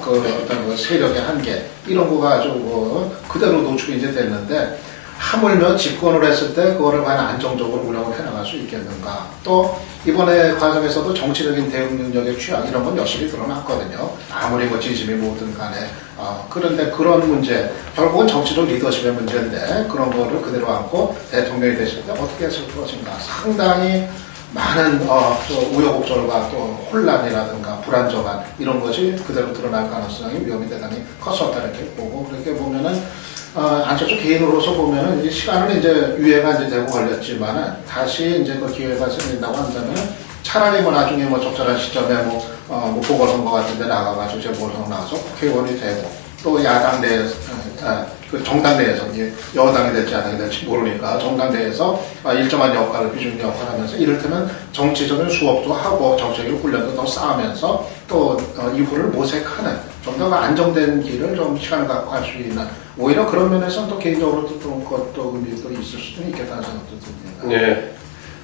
그 어떤 그 세력의 한계 이런 거 가지고 그대로 노출이 이제 됐는데 하물며 집권을 했을 때 그거를 과연 안정적으로 운영을 해나갈 수 있겠는가. 또 이번에 과정에서도 정치적인 대응 능력의 취약 이런 건 여실히 드러났거든요. 아무리 뭐 진심이 뭐든 간에. 그런데 그런 문제, 결국은 정치적 리더십의 문제인데 그런 거를 그대로 안고 대통령이 되실 때 어떻게 했을 것인가. 상당히 많은 우여곡절과 또 혼란이라든가 불안정한 이런 것이 그대로 드러날 가능성이 위험이 대단히 컸었다 이렇게 보고 그렇게 보면은 안철수 개인으로서 보면은 시간은 이제 유예가 이제 되고 걸렸지만은 다시 이제 그 기회가 생긴다고 한다면 차라리 뭐 나중에 뭐 적절한 시점에 뭐 보궐선거 같은 데 나가가지고 재보궐선거 나가서 국회의원이 되고 또 야당 내에서 그 정당 내에서 여당이 될지 야당이 될지 모르니까 정당 내에서 일정한 역할을 비중 역할을 하면서 이를테면 정치적인 수업도 하고 정치적인 훈련도 더 쌓으면서 또 이후를 모색하는 좀 더 안정된 길을 좀 시간을 갖고 할 수 있는 오히려 그런 면에서는 또 개인적으로 또 그것도 의미도 있을 수도 있겠다는 생각도 듭니다. 네.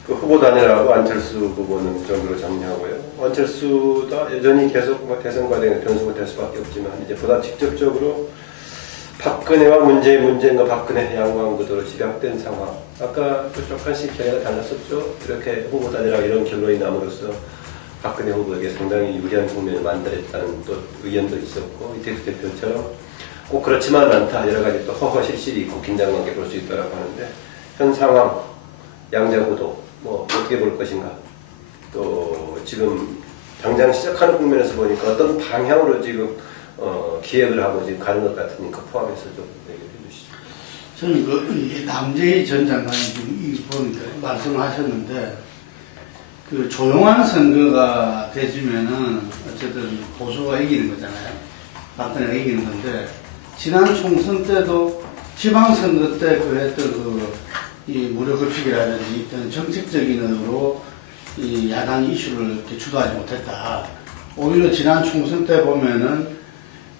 그 후보 단일하고 안철수 후보는 정도로 정리하고요. 안철수가 여전히 계속 대선 과정에 변수가 될 수밖에 없지만 이제 보다 직접적으로 박근혜와 문재인과 박근혜 양강구도로 집약된 상황. 아까 조금씩 저희가 달랐었죠. 이렇게 후보자들하고 이런 결론이 남으로써 박근혜 후보에게 상당히 유리한 국면을 만들었다는 또 의견도 있었고, 이택수 대표처럼 꼭 그렇지만 않다. 여러 가지 또 허허실실이 있고 긴장관계 볼 수 있다고 하는데, 현 상황, 양자구도 뭐 어떻게 볼 것인가. 또 지금 당장 시작하는 국면에서 보니까 어떤 방향으로 지금 기획을 하고 지금 가는 것 같으니까 포함해서 좀 얘기를 해주시죠. 저는 그 남재희 전 장관이 지금 이 보니까 말씀하셨는데, 그 조용한 선거가 되지면은 어쨌든 보수가 이기는 거잖아요. 박근혜가 이기는 건데, 지난 총선 때도 지방선거 때 그 했던 이 무료급식이라든지 어떤 정책적인 의도로 이 야당 이슈를 이렇게 주도하지 못했다. 오히려 지난 총선 때 보면은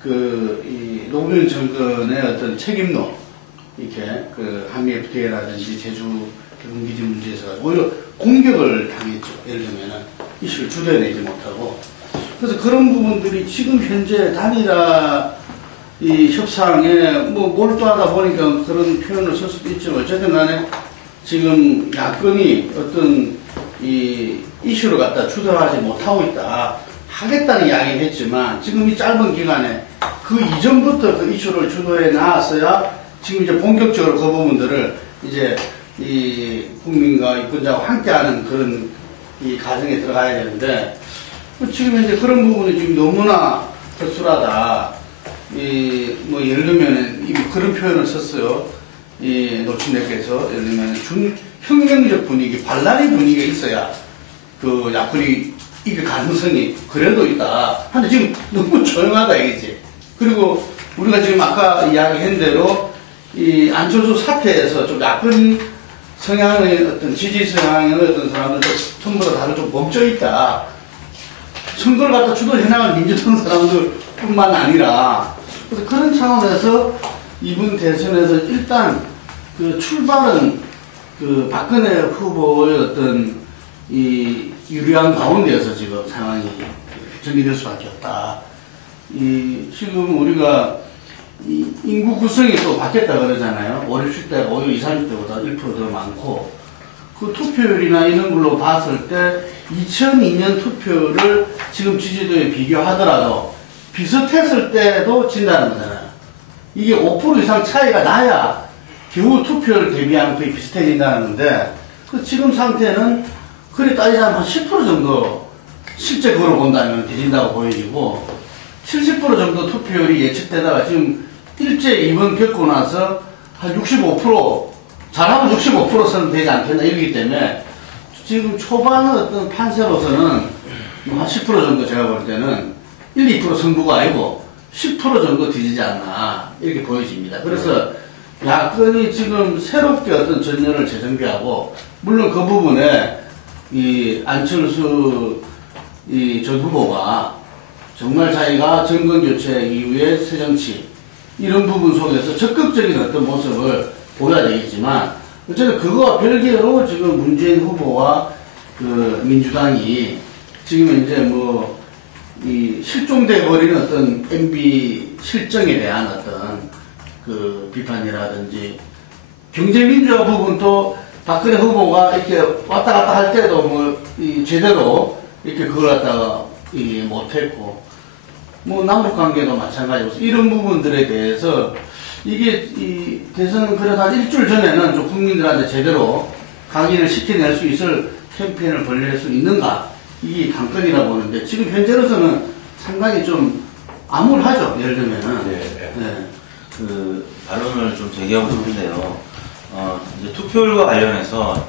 이 노무현 정권의 어떤 책임론, 이렇게 그 한미 FTA라든지 제주 경기지 문제에서 오히려 공격을 당했죠. 예를 들면은 이슈를 주도해내지 못하고. 그래서 그런 부분들이 지금 현재 단일화 이 협상에 뭐 몰두하다 보니까 그런 표현을 쓸 수도 있죠. 어쨌든 간에 지금 야권이 어떤 이 이슈를 갖다 주도하지 못하고 있다. 하겠다는 이야기는 했지만 지금 이 짧은 기간에 그 이전부터 그 이슈를 주도해 나왔어야 지금 이제 본격적으로 그 부분들을 이제 이 국민과 유권자와 함께하는 그런 이 과정에 들어가야 되는데, 지금 이제 그런 부분이 지금 너무나 특수하다. 뭐 예를 들면 그런 표현을 썼어요. 노친대께서 예를 들면 혁명적 분위기, 발랄의 분위기가 있어야 그 야권이 이길 가능성이 그래도 있다. 근데 지금 너무 조용하다 이거지. 그리고 우리가 지금 아까 이야기한 대로 이 안철수 사태에서 좀 야권 성향의 어떤 지지 성향의 어떤 사람들도 전부 다 다들 좀 멈춰있다. 선거를 갖다 주도해 나간 민주당 사람들 뿐만 아니라, 그래서 그런 차원에서 이번 대선에서 일단 그 출발은 그 박근혜 후보의 어떤 이 유리한 가운데에서 지금 상황이 전개될 수밖에 없다. 지금 우리가 인구 구성이 또 바뀌었다 그러잖아요. 5, 60대가 오히려 20, 30대보다 1% 더 많고, 그 투표율이나 이런 걸로 봤을 때 2002년 투표를 지금 지지도에 비교하더라도 비슷했을 때도 진다는 거잖아요. 이게 5% 이상 차이가 나야 겨우 투표를 대비하면 거의 비슷해진다는 건데, 그 지금 상태는 그래 따지자면 한 10% 정도 실제 그걸 본다면 뒤진다고 보여지고, 70% 정도 투표율이 예측되다가 지금 일제 이번 겪고 나서 한 65%, 잘하면 65%는 되지 않겠나 이러기 때문에 지금 초반의 어떤 판세로서는 한 10% 정도 제가 볼 때는 1, 2% 승부가 아니고 10% 정도 뒤지지 않나 이렇게 보여집니다. 그래서 야권이 지금 새롭게 어떤 전열을 재정비하고, 물론 그 부분에 이 안철수 전 후보가 정말 자기가 정권 교체 이후에 새정치 이런 부분 속에서 적극적인 어떤 모습을 보여야 되겠지만, 어쨌든 그거와 별개로 지금 문재인 후보와 그 민주당이 지금 이제 뭐 이 실종돼 버리는 어떤 MB 실정에 대한 어떤 그 비판이라든지 경제민주화 부분도 박근혜 후보가 이렇게 왔다 갔다 할 때도 뭐 제대로 이렇게 그걸 갖다가 못했고, 뭐 남북 관계도 마찬가지고, 이런 부분들에 대해서 이게 이 대선은 그래도 한 일주일 전에는 좀 국민들한테 제대로 각인을 시켜낼 수 있을 캠페인을 벌릴 수 있는가, 이게 관건이라 보는데, 지금 현재로서는 상당히 좀 암울하죠. 예를 들면은. 네. 그 반론을 좀 제기하고 싶은데요. 이제 투표율과 관련해서